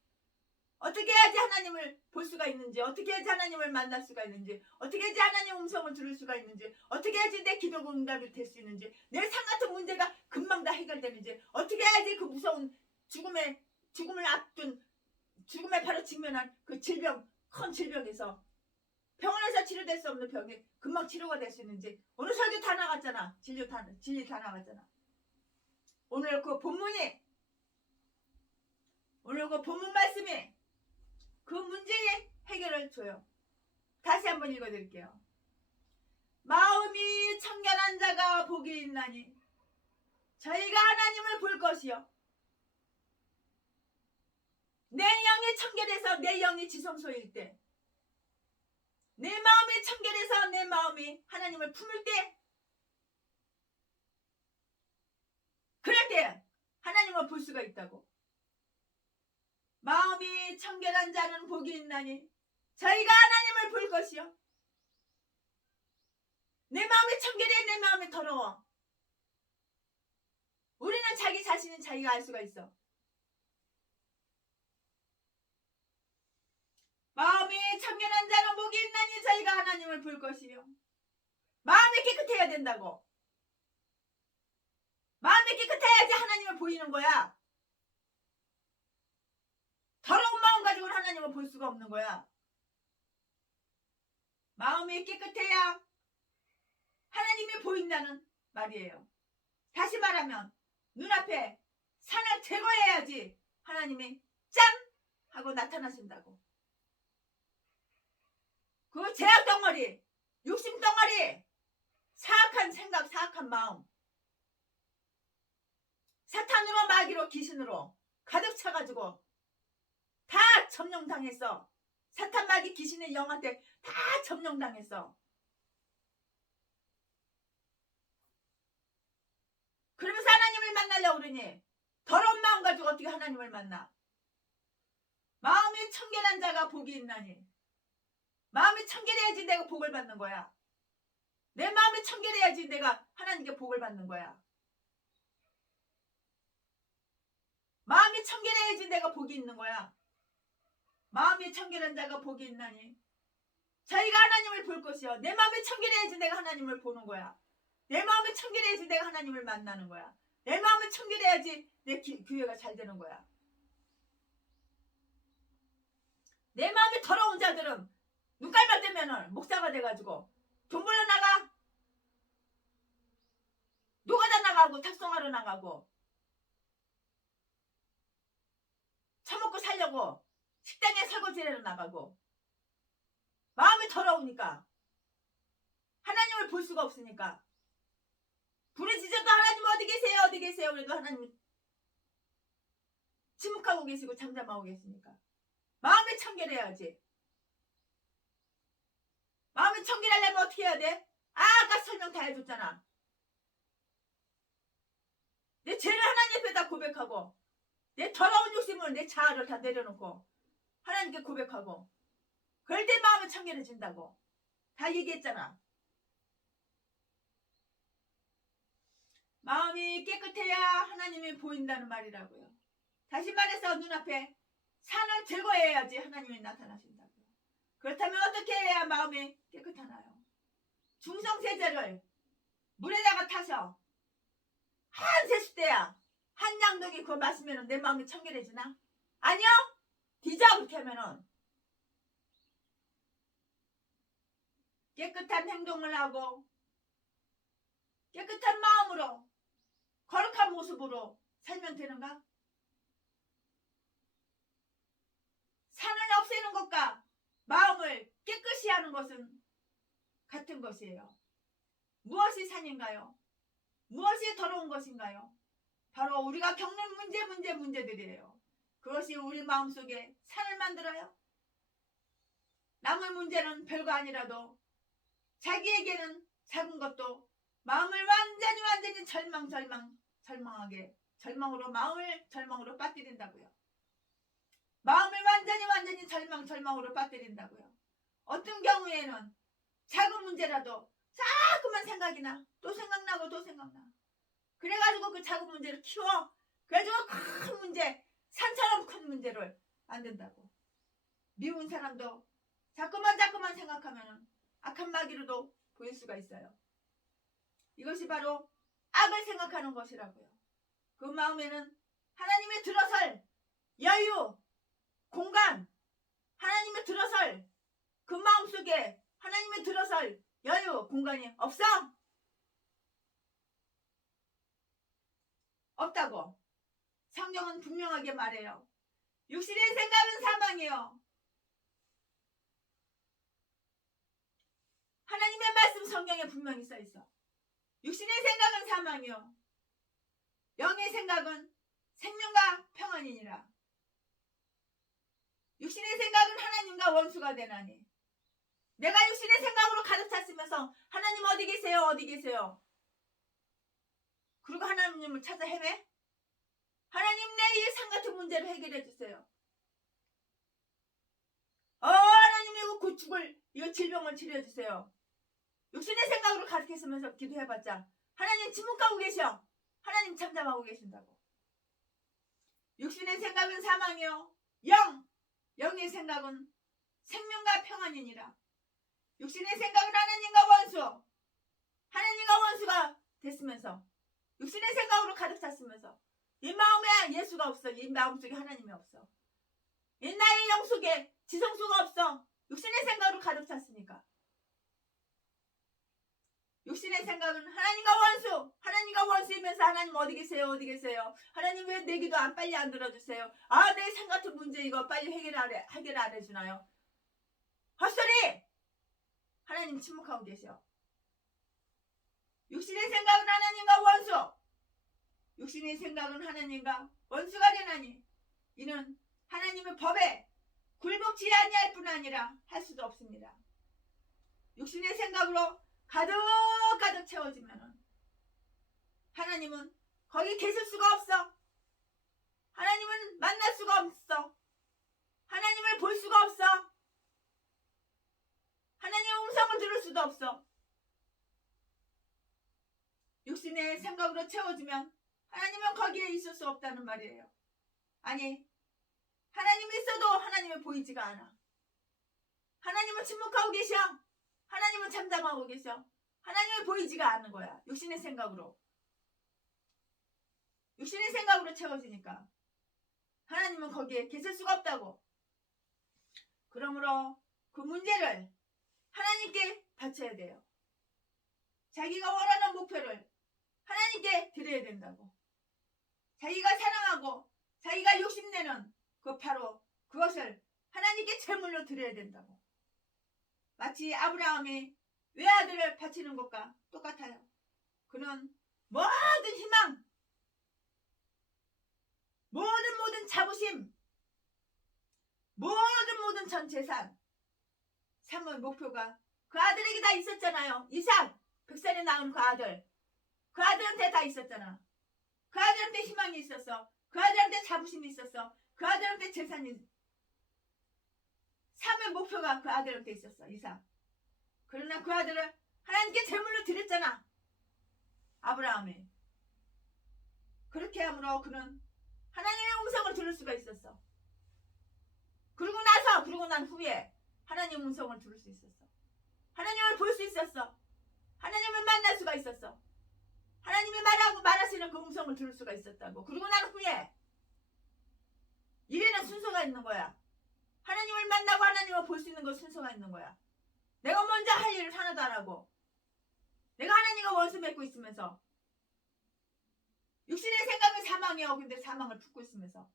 어떻게 해야지 하나님을 볼 수가 있는지, 어떻게 해야지 하나님을 만날 수가 있는지, 어떻게 해야지 하나님 음성을 들을 수가 있는지, 어떻게 해야지 내 기도가 응답이 될 수 있는지, 내 삶 같은 문제가 금방 다 해결되는지, 어떻게 해야지 그 무서운 죽음을 앞둔 죽음에 바로 직면한 그 큰 질병에서 병원에서 치료될 수 없는 병이 금방 치료가 될 수 있는지 오늘 설교 다 나갔잖아. 진리 다 나갔잖아. 오늘 그 본문 말씀이 그 문제의 해결을 줘요. 다시 한번 읽어드릴게요. 마음이 청결한 자가 복이 있나니 저희가 하나님을 볼 것이요. 내 영이 청결해서 내 영이 지성소일 때, 내 마음이 청결해서 내 마음이 하나님을 품을 때, 청결할 때 하나님을 볼 수가 있다고. 마음이 청결한 자는 복이 있나니 저희가 하나님을 볼 것이요. 내 마음이 청결해, 내 마음이 더러워. 우리는 자기 자신은 자기가 알 수가 있어. 마음이 청결한 자는 복이 있나니 저희가 하나님을 볼 것이요. 마음이 깨끗해야 된다고. 마음이 깨끗해야지 하나님을 보이는 거야. 더러운 마음 가지고는 하나님을 볼 수가 없는 거야. 마음이 깨끗해야 하나님이 보인다는 말이에요. 다시 말하면 눈앞에 산을 제거해야지 하나님이 짠! 하고 나타나신다고. 그 죄악 덩어리, 욕심 덩어리, 사악한 생각, 사악한 마음, 사탄으로 마귀로 귀신으로 가득 차가지고 다 점령당했어. 사탄 마귀 귀신의 영한테 다 점령당했어. 그러면서 하나님을 만나려고 그러니 더러운 마음 가지고 어떻게 하나님을 만나? 마음이 청결한 자가 복이 있나니. 마음이 청결해야지 내가 복을 받는 거야. 내 마음이 청결해야지 내가 하나님께 복을 받는 거야. 마음이 청결해야지 내가 복이 있는 거야. 마음이 청결한 자가 복이 있나니 저희가 하나님을 볼 것이요. 내 마음이 청결해야지 내가 하나님을 보는 거야. 내 마음이 청결해야지 내가 하나님을 만나는 거야. 내 마음이 청결해야지 내 교회가 잘 되는 거야. 내 마음이 더러운 자들은 눈깔만 뜨면은 목사가 돼가지고 돈 벌러 나가, 노가다 나가고 탁송하러 나가고 처먹고 살려고 식당에 설거지하러 나가고 마음이 더러우니까 하나님을 볼 수가 없으니까 부르짖어도 하나님 어디 계세요 어디 계세요 그래도 하나님 침묵하고 계시고 잠잠하고 계시니까 마음이 청결해야지. 마음이 청결하려면 어떻게 해야 돼? 아까 설명 다 해줬잖아. 내 죄를 하나님 앞에다 고백하고 내 더러운 욕심을 내 자아를 다 내려놓고 하나님께 고백하고 그럴 때 마음이 청결해진다고 다 얘기했잖아. 마음이 깨끗해야 하나님이 보인다는 말이라고요. 다시 말해서 눈앞에 산을 제거해야지 하나님이 나타나신다고요. 그렇다면 어떻게 해야 마음이 깨끗하나요? 중성세제를 물에다가 타서 한 세숫대야 한 양동이 그거 마시면 내 마음이 청결해지나? 아니요. 뒤져 그렇게 하면은 깨끗한 행동을 하고 깨끗한 마음으로 거룩한 모습으로 살면 되는가? 산을 없애는 것과 마음을 깨끗이 하는 것은 같은 것이에요. 무엇이 산인가요? 무엇이 더러운 것인가요? 바로 우리가 겪는 문제들이에요. 그것이 우리 마음속에 산을 만들어요. 남의 문제는 별거 아니라도 자기에게는 작은 것도 마음을 완전히 절망으로 마음을 절망으로 빠뜨린다고요. 마음을 완전히 절망으로 빠뜨린다고요. 어떤 경우에는 작은 문제라도 자꾸만 생각이 나. 또 생각나고 또 생각나. 그래가지고 그 작은 문제를 키워. 그래가지고 큰 문제, 산처럼 큰 문제를 만든다고. 미운 사람도 자꾸만 생각하면 악한 마귀로도 보일 수가 있어요. 이것이 바로 악을 생각하는 것이라고요. 그 마음에는 하나님이 들어설 여유, 공간, 하나님이 들어설 그 마음속에 하나님이 들어설 여유, 공간이 없어? 없다고. 성경은 분명하게 말해요. 육신의 생각은 사망이요. 하나님의 말씀 성경에 분명히 써있어. 육신의 생각은 사망이요. 영의 생각은 생명과 평안이니라. 육신의 생각은 하나님과 원수가 되나니. 내가 육신의 생각으로 가득 찼으면서 하나님 어디 계세요? 어디 계세요? 그리고 하나님을 찾아 헤매? 하나님 내 이 산 같은 문제를 해결해 주세요. 하나님 이거 죽을 이거 질병을 치료해 주세요. 육신의 생각으로 가득했으면서 기도해봤자 하나님 침묵하고 계셔. 하나님 잠잠하고 계신다고. 육신의 생각은 사망이요 영의 생각은 생명과 평안이니라. 육신의 생각은 하나님과 원수, 하나님과 원수가 됐으면서 육신의 생각으로 가득 찼으면서 이 마음에 예수가 없어. 이 마음속에 하나님이 없어. 이 나의 영 속에 지성소가 없어. 육신의 생각으로 가득 찼으니까. 육신의 생각은 하나님과 원수이면서 하나님 어디 계세요? 어디 계세요? 하나님 왜 내 기도 빨리 안 들어주세요? 내 산 같은 문제 이거 빨리 해결 안 해주나요? 헛소리! 하나님 침묵하고 계셔. 육신의 생각은 하나님과 원수, 육신의 생각은 하나님과 원수가 되나니 이는 하나님의 법에 굴복지 아니할 뿐 아니라 할 수도 없습니다. 육신의 생각으로 가득 채워지면 하나님은 거기 계실 수가 없어. 하나님은 만날 수가 없어. 하나님을 볼 수가 없어. 하나님의 음성을 들을 수도 없어. 육신의 생각으로 채워지면 하나님은 거기에 있을 수 없다는 말이에요. 아니, 하나님이 있어도 하나님이 보이지가 않아. 하나님은 침묵하고 계셔. 하나님은 잠잠하고 계셔. 하나님이 보이지가 않는 거야. 육신의 생각으로 채워지니까 하나님은 거기에 계실 수가 없다고. 그러므로 그 문제를 하나님께 바쳐야 돼요. 자기가 원하는 목표를 하나님께 드려야 된다고. 자기가 사랑하고 자기가 욕심내는 바로 그것을 하나님께 제물로 드려야 된다고. 마치 아브라함이 외아들을 바치는 것과 똑같아요. 그는 모든 희망, 모든 자부심, 모든 전 재산 삼은 목표가 그 아들에게 다 있었잖아요. 이삭 100살에 낳은 그 아들한테 다 있었잖아. 그 아들한테 희망이 있었어. 그 아들한테 자부심이 있었어. 그 아들한테 재산이, 삶의 목표가 그 아들한테 있었어. 이삭. 그러나 그 아들을 하나님께 제물로 드렸잖아. 아브라함이. 그렇게 함으로 그는 하나님의 음성을 들을 수가 있었어. 그러고 난 후에 하나님의 음성을 들을 수 있었어. 하나님을 볼 수 있었어. 하나님을 만날 수가 있었어. 하나님이 말하시는 그 음성을 들을 수가 있었다고. 그러고 난 후에 이래는 순서가 있는 거야. 하나님을 만나고 하나님을 볼 수 있는 거 순서가 있는 거야. 내가 먼저 할 일을 하나도 안 하고 내가 하나님과 원수 맺고 있으면서 육신의 생각은 사망이요. 근데 사망을 품고 있으면서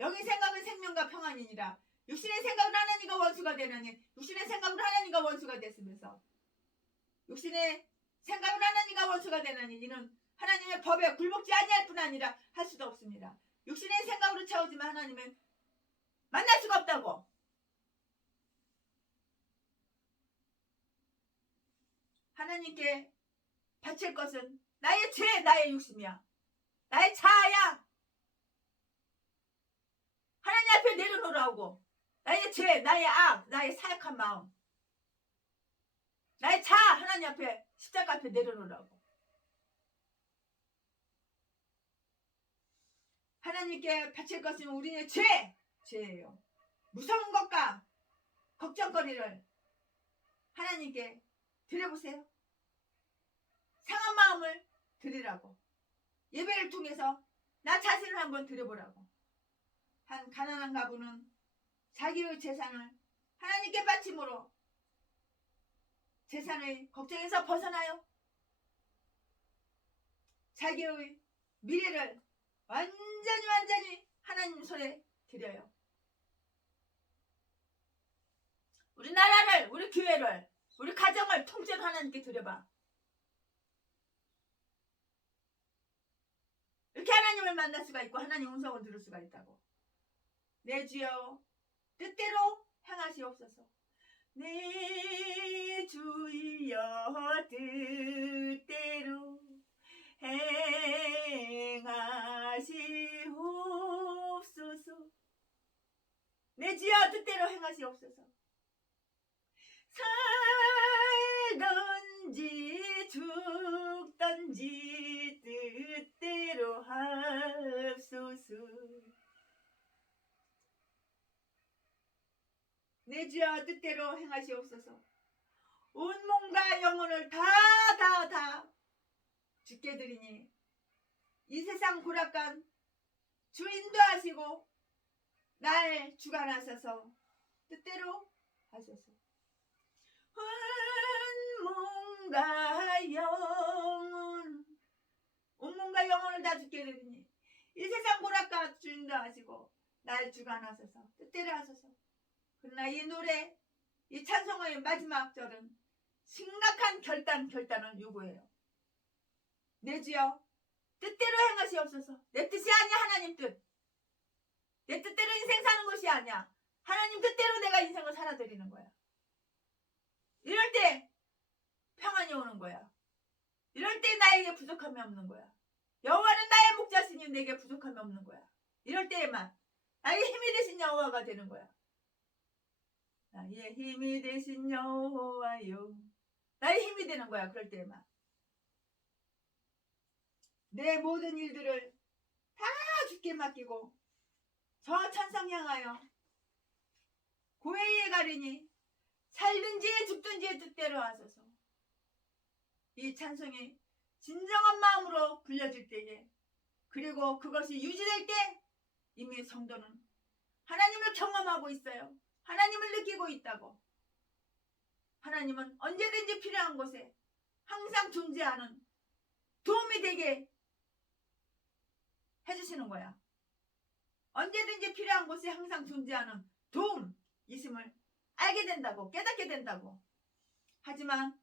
영의 생각은 생명과 평안이니라. 육신의 생각은 하나님과 원수가 되느니 육신의 생각은 하나님과 원수가 됐으면서 육신의 생각은 하나님과 원수가 되느니 이는 하나님의 법에 굴복지 아니할 뿐 아니라 할 수도 없습니다. 육신의 생각으로 채워지면 하나님은 만날 수가 없다고. 하나님께 바칠 것은 나의 죄, 나의 욕심이야. 나의 자아야. 하나님 앞에 내려놓으라고. 나의 죄, 나의 악, 나의 사악한 마음, 나의 자아 하나님 앞에 십자가 앞에 내려놓으라고. 하나님께 바칠 것은 우리의 죄예요. 무서운 것과 걱정거리를 하나님께 드려보세요. 상한 마음을 드리라고. 예배를 통해서 나 자신을 한번 드려보라고. 한 가난한 가부는 자기의 재산을 하나님께 바침으로 재산의 걱정에서 벗어나요. 자기의 미래를 완전히 하나님 손에 드려요. 우리 나라를, 우리 교회를, 우리 가정을 통째로 하나님께 드려봐. 이렇게 하나님을 만날 수가 있고 하나님 음성을 들을 수가 있다고. 내 주여 뜻대로 행하시옵소서. 내 주여 뜻대로 행하시옵소서. 행하시옵소서. 살든지 죽든지 뜻대로 하옵소서. 내 주여 뜻대로 행하시옵소서. 온 몸과 영혼을 다 주께 드리니 이 세상 고락간 주 인도하시고 날 주관하셔서 뜻대로 하소서. 온 몸과 영혼을 다 주께 드리니 이 세상 고락간 주 인도하시고 날 주관하셔서 뜻대로 하소서. 그러나 이 노래, 이 찬송의 마지막 절은 심각한 결단을 요구해요. 내 주여 뜻대로 행하시옵소서. 내 뜻이 아니야 하나님 뜻. 내 뜻대로 인생 사는 것이 아니야. 하나님 뜻대로 내가 인생을 살아드리는 거야. 이럴 때 평안이 오는 거야. 이럴 때 나에게 부족함이 없는 거야. 여호와는 나의 목자시니 내게 부족함이 없는 거야. 이럴 때에만 나의 힘이 되신 여호와가 되는 거야. 나의 힘이 되신 여호와요. 나의 힘이 되는 거야. 그럴 때에만. 내 모든 일들을 다 주께 맡기고 저 천상 향하여 고해에 가리니 살든지 죽든지 뜻대로 하소서. 이 찬송이 진정한 마음으로 불려질 때에, 그리고 그것이 유지될 때 이미 성도는 하나님을 경험하고 있어요. 하나님을 느끼고 있다고. 하나님은 언제든지 필요한 곳에 항상 존재하는 도움이 되게 해주시는 거야. 언제든지 필요한 곳에 항상 존재하는 도움이심을 알게 된다고, 깨닫게 된다고. 하지만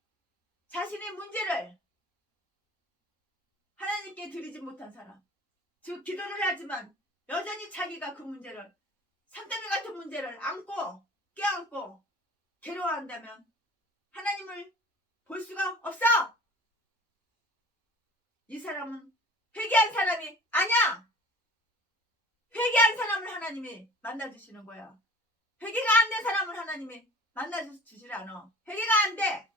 자신의 문제를 하나님께 드리지 못한 사람, 즉 기도를 하지만 여전히 자기가 그 문제를, 산더미 같은 문제를 안고 껴안고 괴로워한다면 하나님을 볼 수가 없어. 이 사람은 회개한 사람이 아니야. 회개한 사람을 하나님이 만나주시는 거야. 회개가 안 된 사람을 하나님이 만나주질 않아. 회개가 안 돼.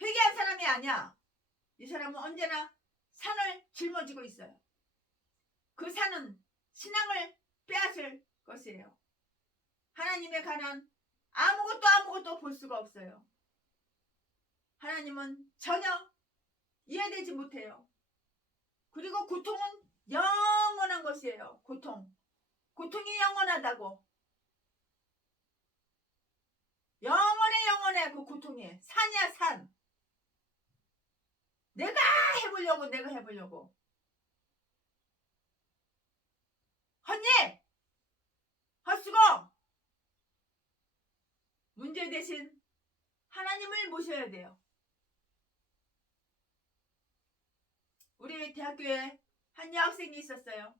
회개한 사람이 아니야. 이 사람은 언제나 산을 짊어지고 있어요. 그 산은 신앙을 빼앗을 것이에요. 하나님에 관한 아무것도 볼 수가 없어요. 하나님은 전혀 이해되지 못해요. 그리고 고통은 영원한 것이에요. 고통이 영원하다고. 영원해. 그 고통이 산이야 산. 내가 해보려고 헛일 헛수고. 문제 대신 하나님을 모셔야 돼요. 우리 대학교에 한 여학생이 있었어요.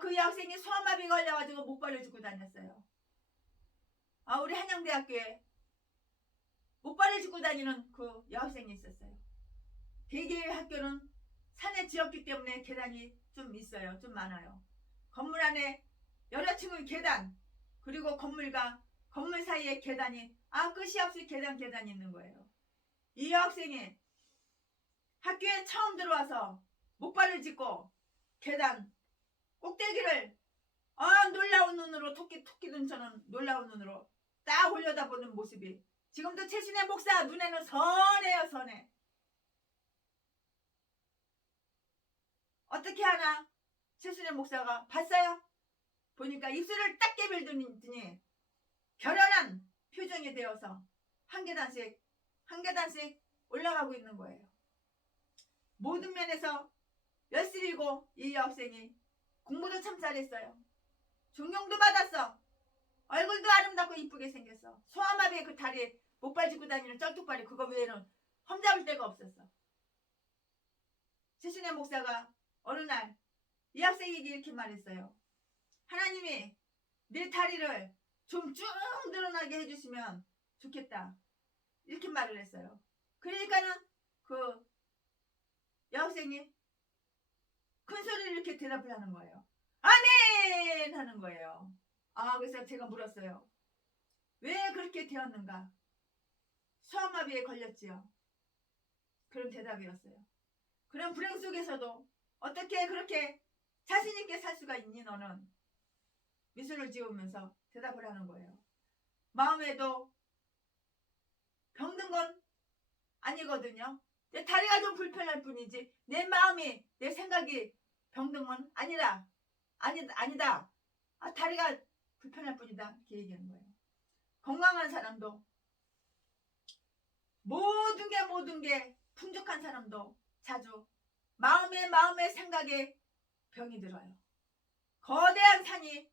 그 여학생이 소아마비 걸려가지고 목발을 짚고 다녔어요. 우리 한양대학교에 목발을 짚고 다니는 그 여학생이 있었어요. 대개의 학교는 산에 지었기 때문에 계단이 좀 있어요. 좀 많아요. 건물 안에 여러 층의 계단, 그리고 건물과 건물 사이에 계단이 끝이 없이 계단이 있는 거예요. 이 여학생이 학교에 처음 들어와서 목발을 짚고 계단 꼭대기를 놀라운 눈으로 토끼 눈처럼 놀라운 눈으로 딱 올려다보는 모습이, 지금도 최신의 목사 눈에는 선해요. 선해. 어떻게 하나 최신의 목사가 봤어요? 보니까 입술을 딱 깨물더니 결연한 표정이 되어서 한 계단씩 올라가고 있는 거예요. 모든 면에서 열심히고 이 여학생이 공부도 참 잘했어요. 존경도 받았어. 얼굴도 아름답고 이쁘게 생겼어. 소아마비의 그 다리에 목발 짚고 다니는 쩔뚝발이, 그거 외에는 험잡을 데가 없었어. 최신의 목사가 어느 날 이 학생에게 이렇게 말했어요. 하나님이 내 다리를 좀 쭉 늘어나게 해주시면 좋겠다. 이렇게 말을 했어요. 그러니까는 그 여학생이 큰 소리를 이렇게 대답을 하는 거예요. 아멘! 하는 거예요. 그래서 제가 물었어요. 왜 그렇게 되었는가? 소아마비에 걸렸지요. 그런 대답이었어요. 그런 불행 속에서도 어떻게 그렇게 자신있게 살 수가 있니 너는? 미소를 지으면서 대답을 하는 거예요. 마음에도 병든 건 아니거든요. 내 다리가 좀 불편할 뿐이지 내 마음이 내 생각이 병든 건 아니다. 다리가 불편할 뿐이다. 이렇게 얘기하는 거예요. 건강한 사람도 모든 게 풍족한 사람도 자주 마음의 생각에 병이 들어요. 거대한 산이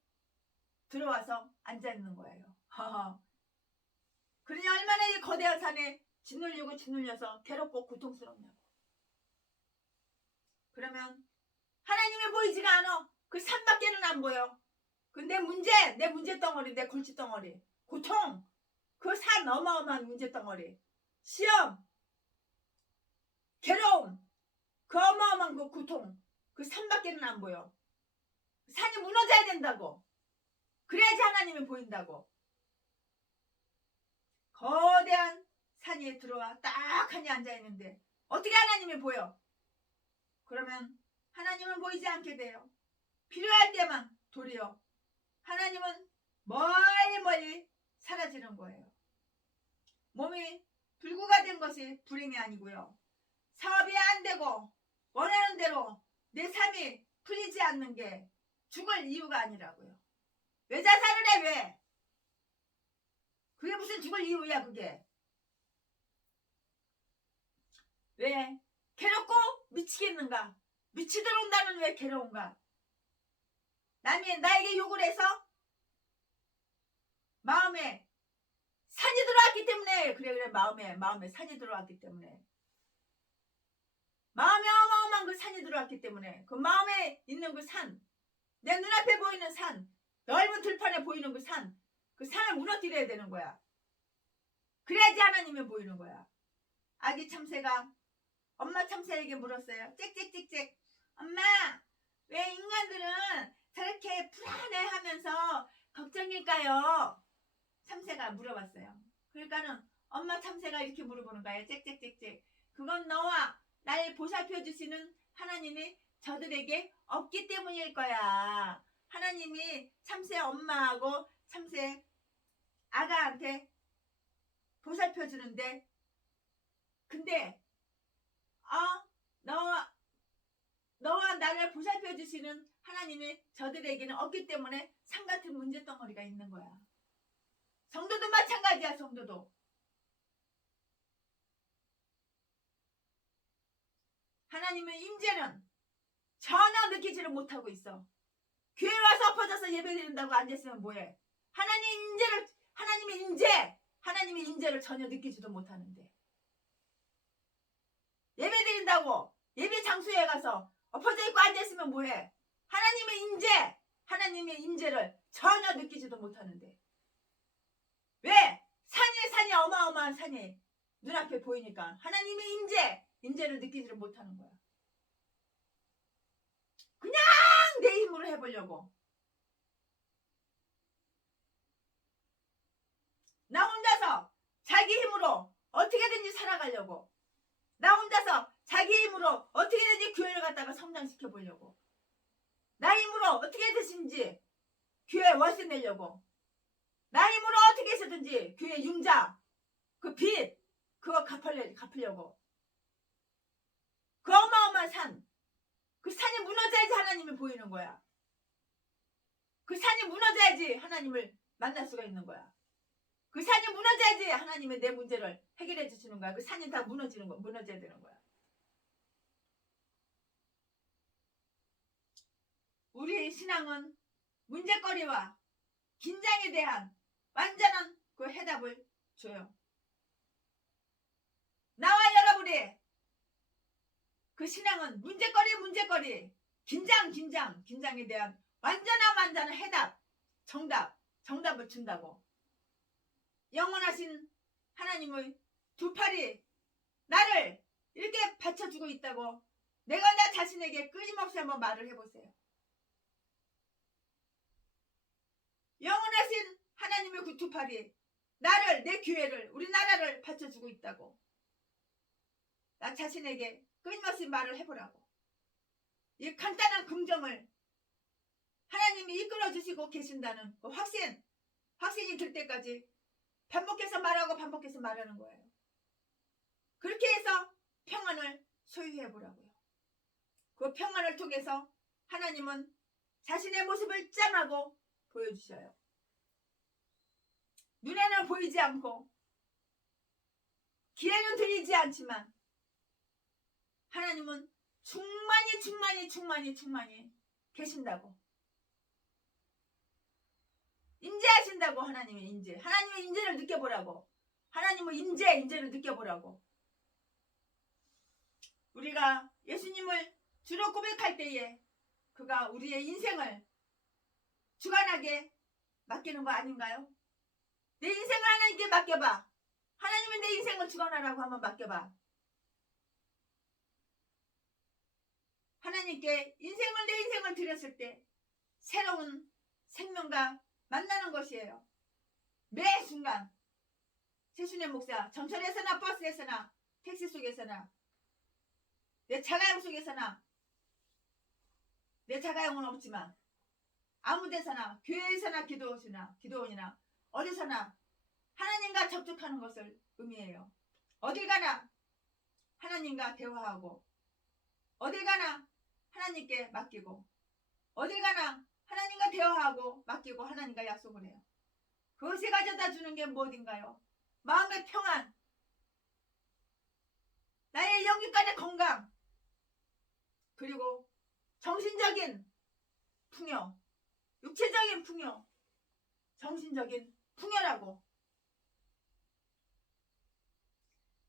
들어와서 앉아있는 거예요. 그러니 얼마나 이 거대한 산에 짓눌려서 괴롭고 고통스럽냐고. 그러면 하나님이 보이지가 않아. 그 산밖에는 안 보여. 그 내 문제 덩어리, 내 골치 덩어리, 고통, 그 산 어마어마한 문제 덩어리, 시험, 괴로움, 그 어마어마한 그 고통, 그 산밖에는 안 보여. 산이 무너져야 된다고. 그래야지 하나님이 보인다고. 거대한 산이 들어와 딱하니 앉아있는데 어떻게 하나님이 보여? 그러면 하나님은 보이지 않게 돼요. 필요할 때만 도리어 하나님은 멀리 사라지는 거예요. 몸이 불구가 된 것이 불행이 아니고요. 사업이 안 되고 원하는 대로 내 삶이 풀리지 않는 게 죽을 이유가 아니라고요. 왜 자살을 해? 왜? 그게 무슨 죽을 이유야 그게. 왜? 괴롭고 미치겠는가? 미치 들어온다면 왜 괴로운가? 남이 나에게 욕을 해서 마음에 산이 들어왔기 때문에 그래 마음에 산이 들어왔기 때문에 마음에 어마어마한 그 산이 들어왔기 때문에 그 마음에 있는 그 산, 내 눈앞에 보이는 산, 넓은 들판에 보이는 그 산을 무너뜨려야 되는 거야. 그래야지 하나님이 보이는 거야. 아기 참새가 엄마 참새에게 물었어요. 짹짹짹짹. 엄마, 왜 인간들은 저렇게 불안해하면서 걱정일까요? 참새가 물어봤어요. 그러니까는 엄마 참새가 이렇게 물어보는 거예요. 짹짹짹짹. 그건 너와 날 보살펴 주시는 하나님이 저들에게 없기 때문일 거야. 하나님이 참새 엄마하고 참새 아가한테 보살펴 주는데 근데 너와 나를 보살펴 주시는 하나님이 저들에게는 없기 때문에 산같은 문제덩어리가 있는 거야. 성도도 마찬가지야. 성도도 하나님의 임재는 전혀 느끼지를 못하고 있어. 교회 와서 엎어져서 예배드린다고 앉았으면 뭐해? 하나님의 임재를 전혀 느끼지도 못하는데 예배드린다고 예배 장소에 가서 엎어져 있고 앉아있으면 뭐해? 하나님의 임재를 전혀 느끼지도 못하는데 왜? 산이 어마어마한 산이 눈앞에 보이니까 하나님의 임재를 느끼지를 못하는 거야. 그냥 내 힘으로 해보려고. 나 혼자서 자기 힘으로 어떻게든지 살아가려고. 나 혼자서 자기 힘으로 어떻게든지 교회를 갖다가 성장시켜 보려고. 나 힘으로 어떻게든지 교회 월세 내려고. 나 힘으로 어떻게 해서든지 교회 융자 그 빚 그거 갚으려고. 그 어마어마한 산, 그 산이 무너져야지 하나님이 보이는 거야. 그 산이 무너져야지 하나님을 만날 수가 있는 거야. 그 산이 무너져야지 하나님의 내 문제를 해결해 주시는 거야. 그 산이 다 무너져야 되는 거야. 우리의 신앙은 문제거리와 긴장에 대한 완전한 그 해답을 줘요. 나와 여러분의 그 신앙은 문제거리, 긴장에 대한 완전한 해답, 정답을 준다고. 영원하신 하나님의 두 팔이 나를 이렇게 받쳐주고 있다고 내가 나 자신에게 끊임없이 한번 말을 해보세요. 영원하신 하나님의 그 두 팔이 나를, 내 교회를, 우리나라를 받쳐주고 있다고. 나 자신에게 끊임없이 말을 해보라고. 이 간단한 긍정을 하나님이 이끌어주시고 계신다는 그 확신이 들 때까지 반복해서 말하고 반복해서 말하는 거예요. 그렇게 해서 평안을 소유해보라고요. 그 평안을 통해서 하나님은 자신의 모습을 짠하고 보여주셔요. 눈에는 보이지 않고 귀에는 들리지 않지만 하나님은 충만히 계신다고. 임재하신다고. 하나님의 임재. 하나님의 임재를 느껴보라고. 하나님의 임재를 느껴보라고. 우리가 예수님을 주로 고백할 때에 그가 우리의 인생을 주관하게 맡기는 거 아닌가요? 내 인생을 하나님께 맡겨봐. 하나님은 내 인생을 주관하라고 한번 맡겨봐. 하나님께 내 인생을 드렸을 때 새로운 생명과 만나는 것이에요. 매 순간 최순애 목사 전철에서나 버스에서나 택시 속에서나 내 자가용 속에서나, 내 자가용은 없지만 아무 데서나 교회에서나 기도원이나 어디서나 하나님과 접촉하는 것을 의미해요. 어딜 가나 하나님과 대화하고, 어딜 가나 하나님께 맡기고, 어딜 가나 하나님과 대화하고 맡기고 하나님과 약속을 해요. 그것이 가져다 주는 게 무엇인가요? 마음의 평안, 나의 영혼간의 건강, 그리고 정신적인 풍요, 육체적인 풍요, 정신적인 풍요라고.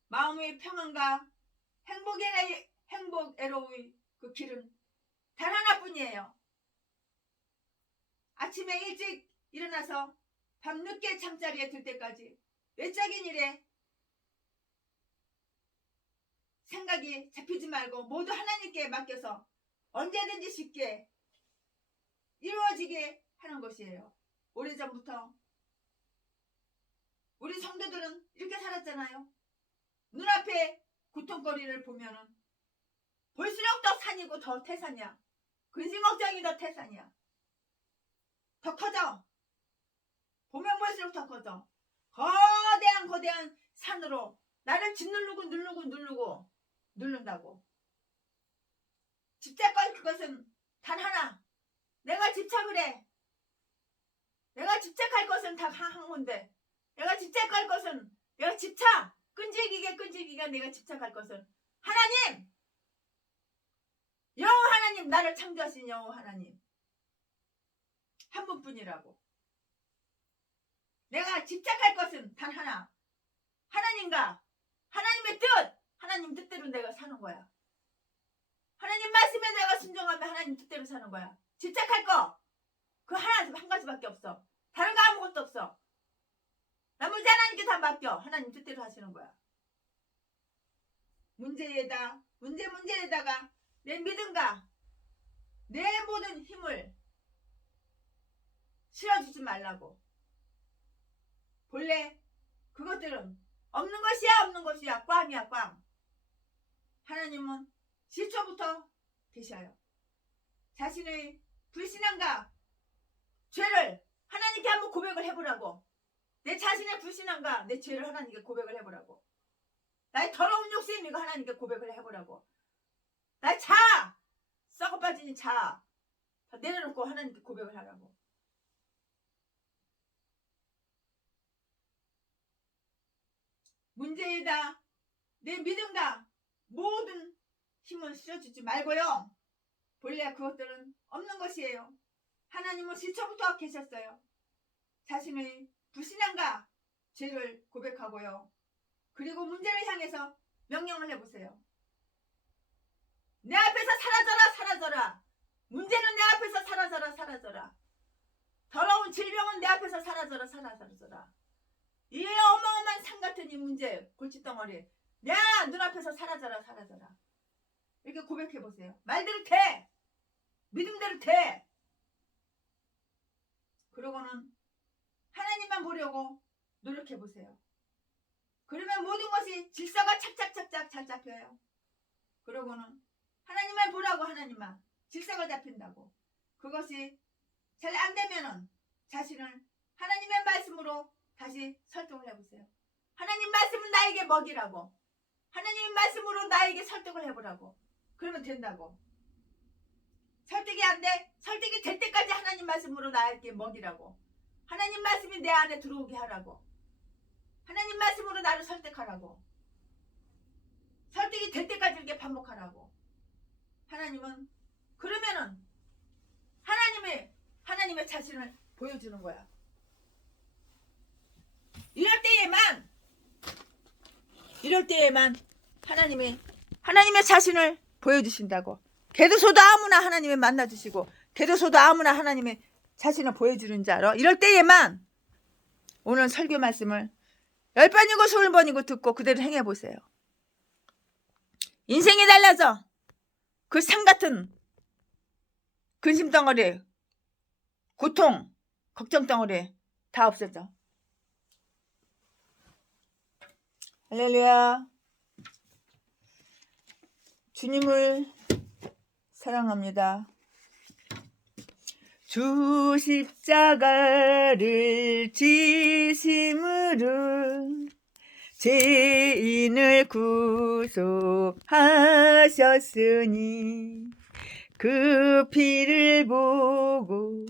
마음의 평안과 행복에로의 그 길은 단 하나뿐이에요. 아침에 일찍 일어나서 밤늦게 잠자리에 들 때까지 외적인 일에 생각이 잡히지 말고 모두 하나님께 맡겨서 언제든지 쉽게 이루어지게 하는 것이에요. 오래전부터 우리 성도들은 이렇게 살았잖아요. 눈앞에 고통거리를 보면은 볼수록 더 산이고 더 태산이야. 근심 걱정이 더 태산이야. 더 커져. 보면 볼수록 더 커져. 거대한 산으로 나를 짓누르고 누른다고. 집착할 그것은 단 하나. 내가 집착을 해. 내가 집착할 것은 단 한 건데, 내가 집착할 것은, 내가 집착 끈질기게 내가 집착할 것은 하나님, 여호와 하나님, 나를 창조하신 여호와 하나님 한 분뿐이라고. 내가 집착할 것은 단 하나, 하나님과 하나님의 뜻, 하나님 뜻대로 내가 사는 거야. 하나님 말씀에 내가 순종하면 하나님 뜻대로 사는 거야. 집착할 거 그 한 가지밖에 없어. 다른 거 아무것도 없어. 나머지 하나님께 다 맡겨. 하나님 뜻대로 하시는 거야. 문제에다가 내 믿음과 내 모든 힘을 실어주지 말라고. 본래 그것들은 없는 것이야. 꽝이야, 꽝. 하나님은 시초부터 계셔요. 자신의 불신앙과 죄를 하나님께 한번 고백을 해보라고. 내 자신의 불신앙과 내 죄를 하나님께 고백을 해보라고. 나의 더러운 욕심 이거 하나님께 고백을 해보라고. 나의 썩어 빠진 다 내려놓고 하나님께 고백을 하라고. 문제에다 내 믿음과 모든 힘을 실어주지 말고요. 본래 그것들은 없는 것이에요. 하나님은 시초부터 계셨어요. 자신의 불신앙과 죄를 고백하고요. 그리고 문제를 향해서 명령을 해보세요. 내 앞에서 사라져라. 문제는 내 앞에서 사라져라. 더러운 질병은 내 앞에서 사라져라. 이 어마어마한 산 같은 이 문제, 골칫덩어리, 내 눈앞에서 사라져라. 이렇게 고백해보세요. 말대로 돼. 믿음대로 돼. 그러고는 하나님만 보려고 노력해 보세요. 그러면 모든 것이 질서가 착착착착 잘 잡혀요. 그러고는 하나님만 보라고, 하나님만 질서가 잡힌다고. 그것이 잘 안 되면은 자신을 하나님의 말씀으로 다시 설득을 해보세요. 하나님 말씀은 나에게 먹이라고. 하나님 말씀으로 나에게 설득을 해보라고. 그러면 된다고. 설득이 안 돼? 설득이 될 때까지 하나님 말씀으로 나에게 먹이라고. 하나님 말씀이 내 안에 들어오게 하라고. 하나님 말씀으로 나를 설득하라고. 설득이 될 때까지 이렇게 반복하라고. 하나님은 그러면은 하나님의 자신을 보여주는 거야. 이럴 때에만 하나님의 자신을 보여주신다고. 개도소도 아무나 하나님을 만나주시고, 개도소도 아무나 하나님의 자신을 보여주는 줄 알아? 이럴 때에만 오늘 설교 말씀을 10번이고 20번이고 듣고 그대로 행해보세요. 인생이 달라져. 그 산 같은 근심덩어리, 고통, 걱정덩어리 다 없어져. 할렐루야. 주님을 사랑합니다. 주 십자가를 지심으로 죄인을 구속하셨으니 그 피를 보고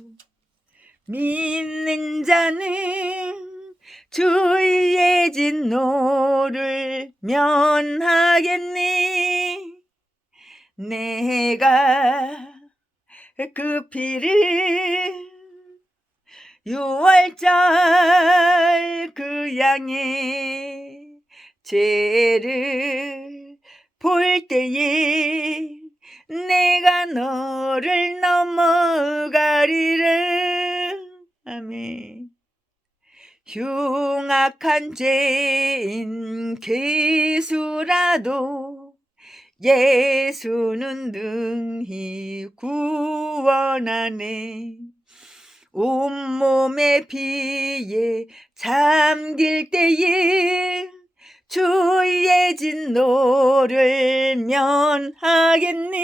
믿는 자는 주의 진노를 면하겠니. 내가 그 피를 6월절 그 양의 죄를 볼 때에 내가 너를 넘어가리라. 아멘. 흉악한 죄인 괴수라도 예수는 능히 구원하네. 온몸의 피에 잠길 때에 주의 진노를 면하겠니.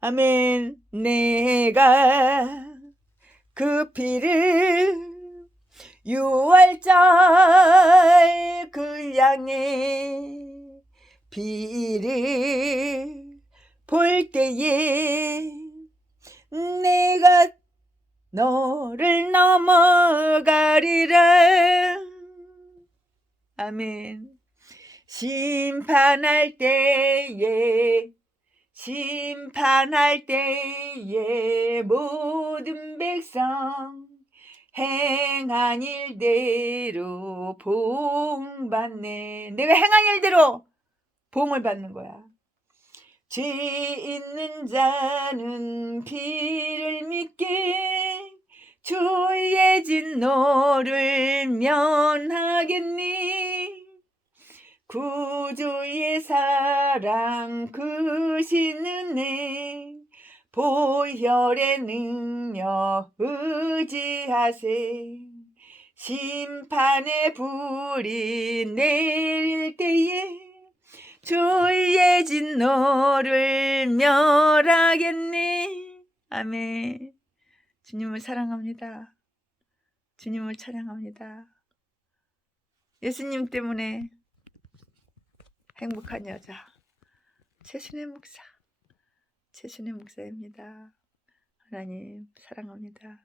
아멘. 내가 그 피를 6월절 그 양의 피를 볼 때에 내가 너를 넘어가리라. 아멘. 심판할 때에 모든 백성 행한 일대로 보응받네. 내가 행한 일대로 보응을 받는 거야. 죄 있는 자는 피를 믿게 주의 진노를 면하겠니. 구주의 사랑 크신 은혜 보혈의 능력 의지하세. 심판의 불이 내릴 때에 주의 진노를 멸하겠니. 아멘. 주님을 사랑합니다. 주님을 찬양합니다. 예수님 때문에 행복한 여자 최순혜 목사입니다. 하나님 사랑합니다.